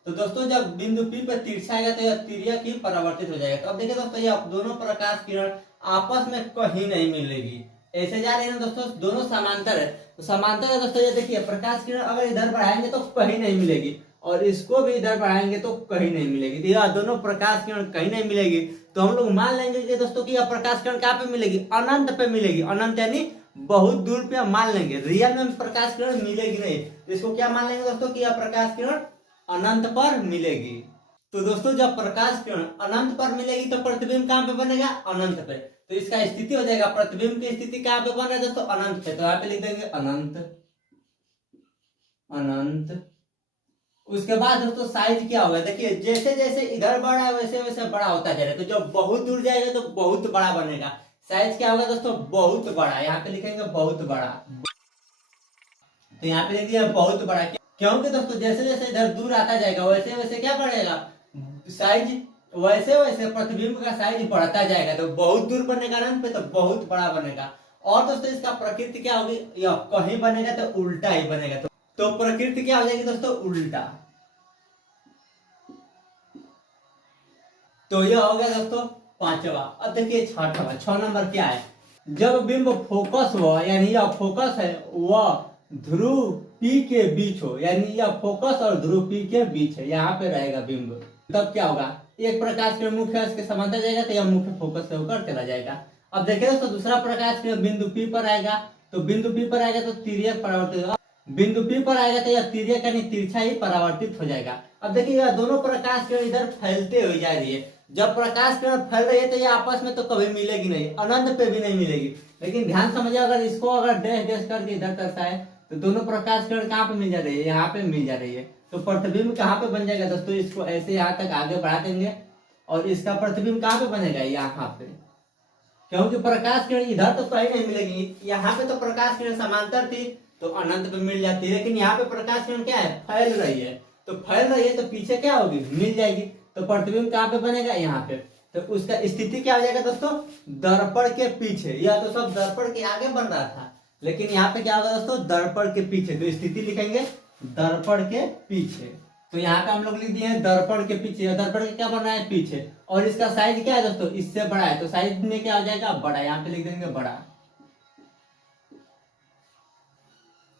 तो दोस्तों जब बिंदु P पर तिरछा आएगा तो यह तिर्यक ही परावर्तित हो जाएगा। तो अब देखिए दोस्तों यह दोनों प्रकाश किरण आपस में कहीं नहीं मिलेगी, ऐसे जा रहे हैं दोस्तों, दोनों समांतर है। तो समांतर है दोस्तों, ये देखिए प्रकाश किरण अगर इधर बढ़ाएंगे तो कहीं नहीं मिलेगी और इसको भी इधर बढ़ाएंगे तो कहीं नहीं मिलेगी। तो यह दोनों प्रकाश किरण कहीं नहीं मिलेगी तो हम लोग मान लेंगे कि दोस्तों कि यह प्रकाश किरण कहाँ पे मिलेगी, अनंत पे मिलेगी। अनंत यानी बहुत दूर पे हम मान लेंगे, रियल में प्रकाश किरण मिलेगी नहीं। तो इसको क्या मान लेंगे दोस्तों कि यह प्रकाश किरण अनंत पर मिलेगी। तो दोस्तों जब प्रकाश किरण अनंत पर मिलेगी तो प्रतिबिंब कहाँ पे बनेगा, अनंत पे। तो इसका स्थिति हो जाएगा, प्रतिबिंब की स्थिति कहाँ पे बन रहा है दोस्तों, अनंत पे। तो यहाँ पे लिख देंगे अनंत, अनंत। उसके बाद दोस्तों साइज क्या होगा, देखिए जैसे जैसे इधर बढ़ा है वैसे वैसे बड़ा होता जा रहा है। तो जब बहुत दूर जाएगा तो बहुत बड़ा बनेगा। साइज क्या होगा दोस्तों, बहुत बड़ा। यहाँ पे लिखेंगे बहुत बड़ा। तो यहाँ पे लिख दिया बहुत बड़ा, क्योंकि दोस्तों जैसे जैसे इधर दूर आता जाएगा वैसे वैसे क्या बढ़ेगा साइज, वैसे वैसे प्रतिबिंब का साइज बढ़ता जाएगा। तो बहुत दूर बनेगा अनंत पे तो बहुत बड़ा बनेगा। और दोस्तों इसका प्रकृति क्या होगी, यह कहीं बनेगा तो उल्टा ही बनेगा। तो प्रकृति क्या हो जाएगी दोस्तों, उल्टा। तो यह हो गया दोस्तों 5वां। अब देखिए 6वां, 6 नंबर क्या है, जब बिंब फोकस हो यानी यह फोकस है वह ध्रुव P के बीच हो, यानी यह फोकस और ध्रुव P के बीच है, यहाँ पे रहेगा बिंब। तब क्या होगा, एक प्रकाश किरण मुख्य अक्ष के समांतर जाएगा तो यह मुख्य फोकस से होकर चला जाएगा। अब देखिए दोस्तों दूसरा प्रकाश किरण बिंदु P पर आएगा, तो बिंदु P पर आएगा तो तिर्यक परावर्तित होगा। बिंदु P पर आएगा तो यह तिर्यक यानी तिरछा ही परावर्तित हो जाएगा। अब देखिए यह दोनों प्रकाश किरण इधर फैलते हुए जा रही है। जब प्रकाश किरण फैल रही है तो ये आपस में तो कभी मिलेगी नहीं, अनंत पे भी नहीं मिलेगी। लेकिन ध्यान समझिए, अगर इसको अगर डैश डैश करके इधर दर्शाए तो दोनों प्रकाश किरण कहाँ पे मिल जा रही है, यहाँ पे मिल जा रही है। तो प्रतिबिंब कहाँ पे बन जाएगा दोस्तों, इसको ऐसे यहाँ तक आगे बढ़ा देंगे और इसका प्रतिबिंब कहाँ पे बनेगा, यहाँ पे। क्योंकि प्रकाश किरण इधर तो कहीं नहीं मिलेगी, यहाँ पे तो प्रकाश किरण समांतर थी तो अनंत पे मिल जाती है। लेकिन यहाँ पे प्रकाश किरण क्या है, फैल रही है। तो फैल रही है तो पीछे क्या होगी, मिल जाएगी। तो प्रतिबिंब कहाँ पे बनेगा, यहाँ पे। तो उसका स्थिति क्या हो जाएगा दोस्तों, दर्पण के पीछे। यह तो सब दर्पण के आगे बन रहा था लेकिन यहाँ पे क्या होगा दोस्तों, दर्पण के पीछे। तो स्थिति लिखेंगे दर्पण के पीछे। तो यहाँ पे हम लोग लिख दिए हैं दर्पण के पीछे। दर्पण के क्या बन रहा है, पीछे। और इसका साइज क्या है दोस्तों, इससे बड़ा है। तो साइज में क्या हो जाएगा, बड़ा। यहाँ पे लिख देंगे बड़ा।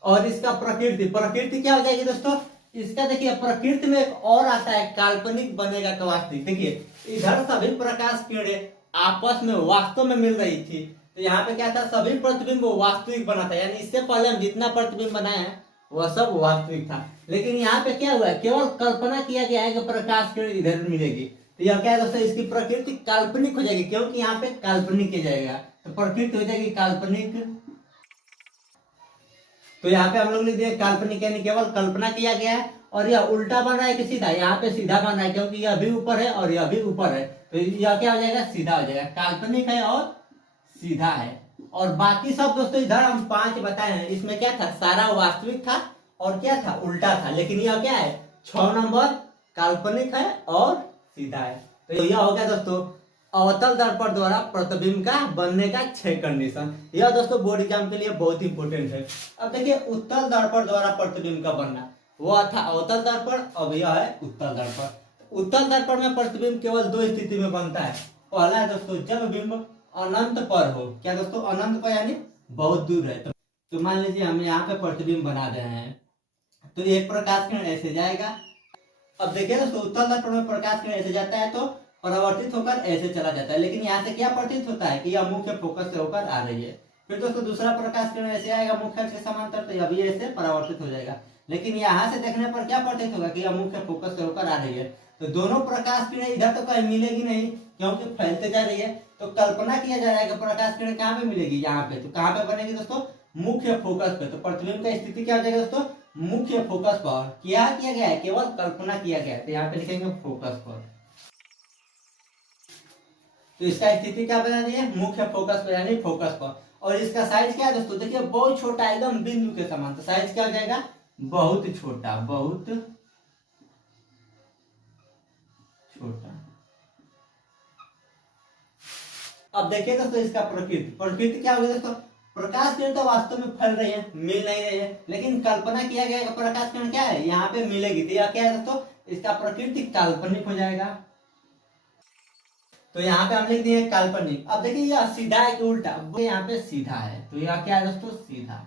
और इसका प्रकृति, प्रकृति क्या हो जाएगी दोस्तों, इसका देखिए प्रकृति में एक और आता है, काल्पनिक बनेगा का वास्तविक। देखिए इधर सभी प्रकाश किरणें आपस में वास्तव में मिल रही थी तो यहाँ पे क्या था, सभी प्रतिबिंब वास्तविक बना था। यानी इससे पहले हम जितना प्रतिबिंब बनाए हैं वह सब वास्तविक था। लेकिन यहाँ पे क्या हुआ, केवल कल्पना किया गया है कि प्रकाश किरण इधर मिलेगी। तो यह क्या है दोस्तों, इसकी प्रकृति काल्पनिक हो जाएगी क्योंकि यहाँ पे काल्पनिक किया जाएगा, तो प्रकृति हो जाएगी काल्पनिक। तो यहाँ पे हम लोग लिख दिए काल्पनिक यानी केवल कल्पना किया गया है। और यह उल्टा बन रहा है कि सीधा, यहाँ पे सीधा बन रहा है क्योंकि यह भी ऊपर है और यह भी ऊपर है, तो यह क्या हो जाएगा, सीधा हो जाएगा। काल्पनिक है और सीधा है। और बाकी सब दोस्तों इधर हम 5 बताए हैं, इसमें क्या था, सारा वास्तविक था और क्या था, उल्टा था। लेकिन यह क्या है, 6 नंबर काल्पनिक है और सीधा है। तो यह हो गया दोस्तों अवतल दर्पण द्वारा प्रतिबिंब का बनने का 6 कंडीशन। यह दोस्तों बोर्ड एग्जाम के लिए बहुत इंपॉर्टेंट है। अब देखिए उत्तल दर्पण द्वारा प्रतिबिंब का बनना, वो था अवतल दर्पण, अब यह है उत्तल दर्पण। उत्तल दर्पण में प्रतिबिंब केवल 2 स्थिति में बनता है। पहला है दोस्तों जब बिंब अनंत पर हो, क्या दोस्तों, अनंत पर यानी बहुत दूर है। तो मान लीजिए हम यहाँ पे प्रतिबिंब बना रहे हैं, तो एक प्रकाश किरण ऐसे जाएगा। अब देखिए दोस्तों उत्तल दर्पण में प्रकाश किरण ऐसे जाता है तो परावर्तित होकर ऐसे चला जाता है, लेकिन यहाँ से क्या प्रतीत होता है कि यह मुख्य फोकस से होकर आ रही है। फिर दोस्तों दूसरा प्रकाश किरण ऐसे आएगा मुख्य अक्ष के समांतर, तो यह भी ऐसे परावर्तित हो जाएगा, लेकिन यहाँ से देखने पर क्या प्रतीत होगा कि यह मुख्य फोकस से होकर आ रही है। तो दोनों प्रकाश किरण इधर तो कहीं मिलेगी नहीं क्योंकि फैलते जा रही है। तो कल्पना किया जा रहा है कि प्रकाश किरण कहाँ पे मिलेगी, यहाँ पे। तो कहाँ पे बनेगी दोस्तों, मुख्य फोकस पे। तो प्रतिबिंब का स्थिति क्या हो जाएगा दोस्तों, मुख्य फोकस पर। क्या किया गया है, केवल कल्पना किया गया है, तो यहाँ पे लिखेंगे फोकस पर। तो इसका स्थिति क्या बना दी है, मुख्य फोकस पर यानी फोकस पर। और इसका साइज क्या है दोस्तों, देखिए बहुत छोटा, एकदम बिंदु के समान। तो साइज क्या हो जाएगा, बहुत छोटा, बहुत छोटा। अब देखिए दोस्तों इसका प्रकृति क्या होगी दोस्तों, प्रकाश किरण तो वास्तव में फैल रही है, मिल नहीं रही है, लेकिन कल्पना किया गया कि प्रकाश किरण क्या है, यहाँ पे मिलेगी। तो यह क्या है दोस्तों, इसका प्रकृति काल्पनिक हो जाएगा। तो यहाँ पे हम लिख दिए काल्पनिक। अब देखिए यह सीधा है कि उल्टा, यहाँ पे सीधा है, तो यह क्या है दोस्तों, सीधा।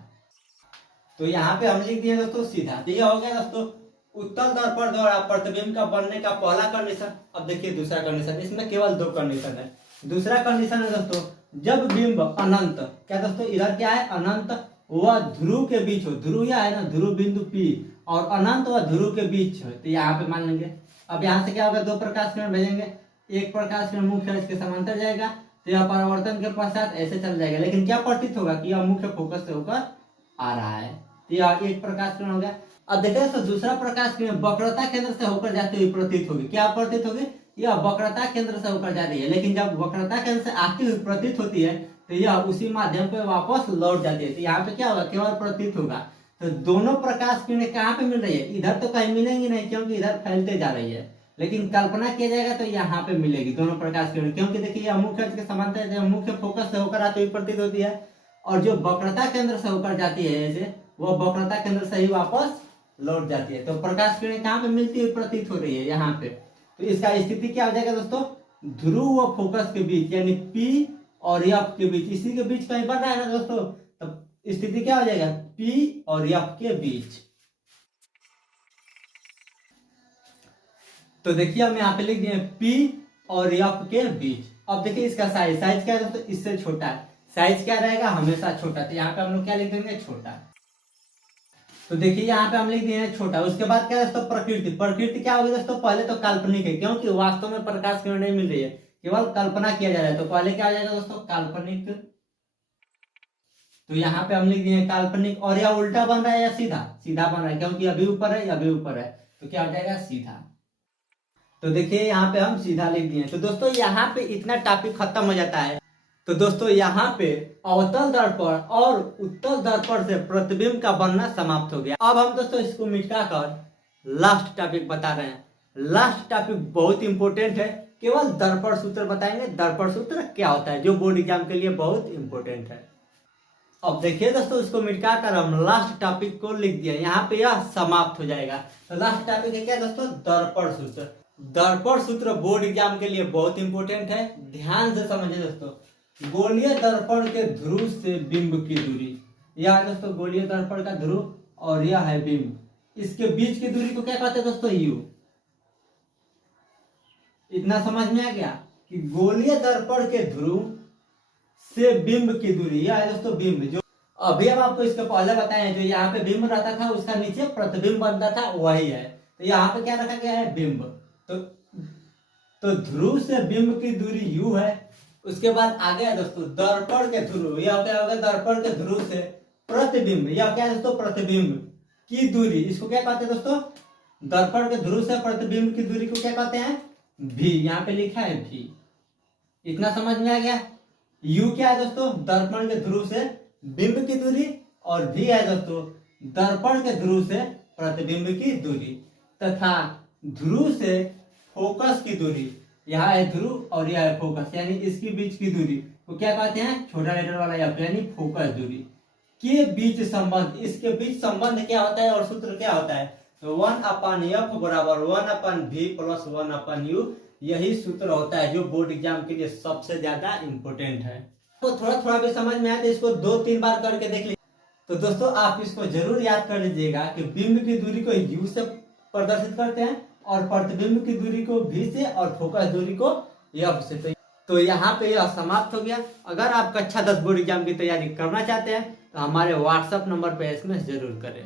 तो यहाँ पे हम लिख दिए दोस्तों सीधा। तो यह हो गया दोस्तों उत्तल दर्पण द्वारा प्रतिबिंब का बनने का पहला कंडीशन। अब देखिए दूसरा कंडीशन, इसमें केवल 2 कंडीशन है। दूसरा कंडीशन है दोस्तों जब बिंब अनंत, क्या दोस्तों इधर क्या है, अनंत वह ध्रुव के बीच हो। ध्रुव यह है ना, ध्रुव बिंदु P, और अनंत वह ध्रुव के बीच हो। तो यहाँ पे मान लेंगे। अब यहाँ से क्या होगा, 2 प्रकाश किरण भेजेंगे, एक प्रकाश किरण मुख्य अक्ष के समांतर जाएगा, तो यह परावर्तन के पश्चात ऐसे चल जाएगा, लेकिन क्या प्रतीत होगा कि यह मुख्य फोकस से होकर आ रहा है। तो यह एक प्रकाश किरण हो गया। अब देखिए तो दूसरा प्रकाश किरण वक्रता केंद्र से होकर जाती हुई प्रतीत होगी। क्या प्रतीत होगी, यह वक्रता केंद्र से होकर जा रही है, लेकिन जब वक्रता केंद्र से आती हुई प्रतीत होती है तो यह उसी माध्यम पे वापस लौट जाती है। तो यहाँ पे क्या होगा, केवल प्रतीत होगा। तो दोनों प्रकाश किरणें कहाँ पे मिल रही है, इधर तो कहीं मिलेंगी नहीं क्योंकि इधर फैलते जा रही है, लेकिन कल्पना किया जाएगा तो यहाँ पे मिलेगी दोनों प्रकाश किरण, क्योंकि देखिए यह मुख्य अक्ष के समांतर है, मुख्य फोकस से होकर आती हुई प्रतीत होती है। और जो वक्रता केंद्र से होकर जाती है ऐसे, वो वक्रता केंद्र से ही वापस लौट जाती है। तो प्रकाश किरणें कहाँ पे मिलती हुई प्रतीत हो रही है, यहाँ पे। तो इसका स्थिति क्या हो जाएगा दोस्तों, ध्रुव व फोकस के बीच यानी P और F के बीच, इसी के बीच कहीं बन रहा है ना दोस्तों, तब स्थिति क्या हो जाएगा, P और F के बीच। तो देखिए हम यहाँ पे लिख दिए P और F के बीच। अब देखिए इसका साइज क्या है दोस्तों, इससे छोटा है। साइज क्या रहेगा, हमेशा छोटा। तो यहाँ पे हम लोग क्या लिख देंगे, छोटा। तो देखिए यहाँ पे हम लिख दिए छोटा। उसके बाद क्या है दोस्तों, प्रकृति क्या होगी दोस्तों, पहले तो काल्पनिक है क्योंकि वास्तव में प्रकाश किरण नहीं मिल रही है, केवल कल्पना किया जा रहा है। तो पहले क्या आ जाएगा दोस्तों, काल्पनिक। तो यहाँ पे हम लिख दिए काल्पनिक। और यह उल्टा बन रहा है या सीधा बन रहा है, क्योंकि अभी ऊपर है, अभी ऊपर है, तो क्या हो जाएगा, सीधा। तो देखिए यहाँ पे हम सीधा लिख दिए। तो दोस्तों यहाँ पे इतना टॉपिक खत्म हो जाता है। तो दोस्तों यहाँ पे अवतल दर्पण और उत्तल दर्पण से प्रतिबिंब का बनना समाप्त हो गया। अब हम दोस्तों इसको मिटाकर लास्ट टॉपिक बता रहे हैं। लास्ट टॉपिक बहुत इंपॉर्टेंट है, केवल दर्पण सूत्र बताएंगे। दर्पण सूत्र क्या होता है, जो बोर्ड एग्जाम के लिए बहुत इंपॉर्टेंट है। अब देखिए दोस्तों इसको मिटाकर हम लास्ट टॉपिक को लिख दिया, यहाँ पे यह समाप्त हो जाएगा। तो लास्ट टॉपिक है क्या दोस्तों, दर्पण सूत्र। दर्पण सूत्र बोर्ड एग्जाम के लिए बहुत इंपॉर्टेंट है, ध्यान से समझिए दोस्तों। गोलीय दर्पण के ध्रुव से बिंब की दूरी, यह है दोस्तों गोलीय दर्पण का ध्रुव और यह है बिंब, इसके बीच की दूरी को क्या कहते हैं दोस्तों, U। इतना समझ में आ गया कि गोलीय दर्पण के ध्रुव से बिंब की दूरी, यह है दोस्तों बिंब। जो अभी हम आपको इसके पहले बताए, जो यहाँ पे बिंब रहता था उसका नीचे प्रतिबिंब बनता था, वही है। तो यहाँ पे क्या रखा गया है, बिंब। तो तो ध्रुव से बिंब की दूरी यू है। उसके बाद आगे है दोस्तों दर्पण के ध्रुव, यह क्या होगा, दर्पण के ध्रुव से प्रतिबिंब, यह क्या है दोस्तों, प्रतिबिंब की दूरी, इसको क्या कहते हैं दोस्तों, दर्पण के ध्रुव से प्रतिबिंब की दूरी को क्या कहते हैं, भी। यहाँ पे लिखा है भी। इतना समझ में आ गया। यू क्या है दोस्तों, दर्पण के ध्रुव से बिंब की दूरी, और भी है दोस्तों दर्पण के ध्रुव से प्रतिबिंब की दूरी, तथा ध्रुव से फोकस की दूरी। यहाँ है ध्रुव और यह है फोकस, यानी इसके बीच की दूरी को क्या कहते हैं, छोटा लेटर वाला एफ, यानी फोकस दूरी के बीच संबंध। इसके बीच संबंध क्या होता है और सूत्र क्या होता है, तो 1/f बराबर 1/v प्लस 1/u, यही सूत्र होता है जो बोर्ड एग्जाम के लिए सबसे ज्यादा इंपॉर्टेंट है। तो थोड़ा थोड़ा भी समझ में आया तो इसको 2-3 बार करके देख लीजिए। तो दोस्तों आप इसको जरूर याद कर लीजिएगा कि बिंब की दूरी को u से प्रदर्शित करते हैं और प्रतिबिंब की दूरी को v से और फोकस दूरी को f से। तो यहाँ पे यह समाप्त हो गया। अगर आप कक्षा 10 बोर्ड एग्जाम की तैयारी करना चाहते हैं तो हमारे व्हाट्सएप नंबर पे एसएमएस जरूर करें।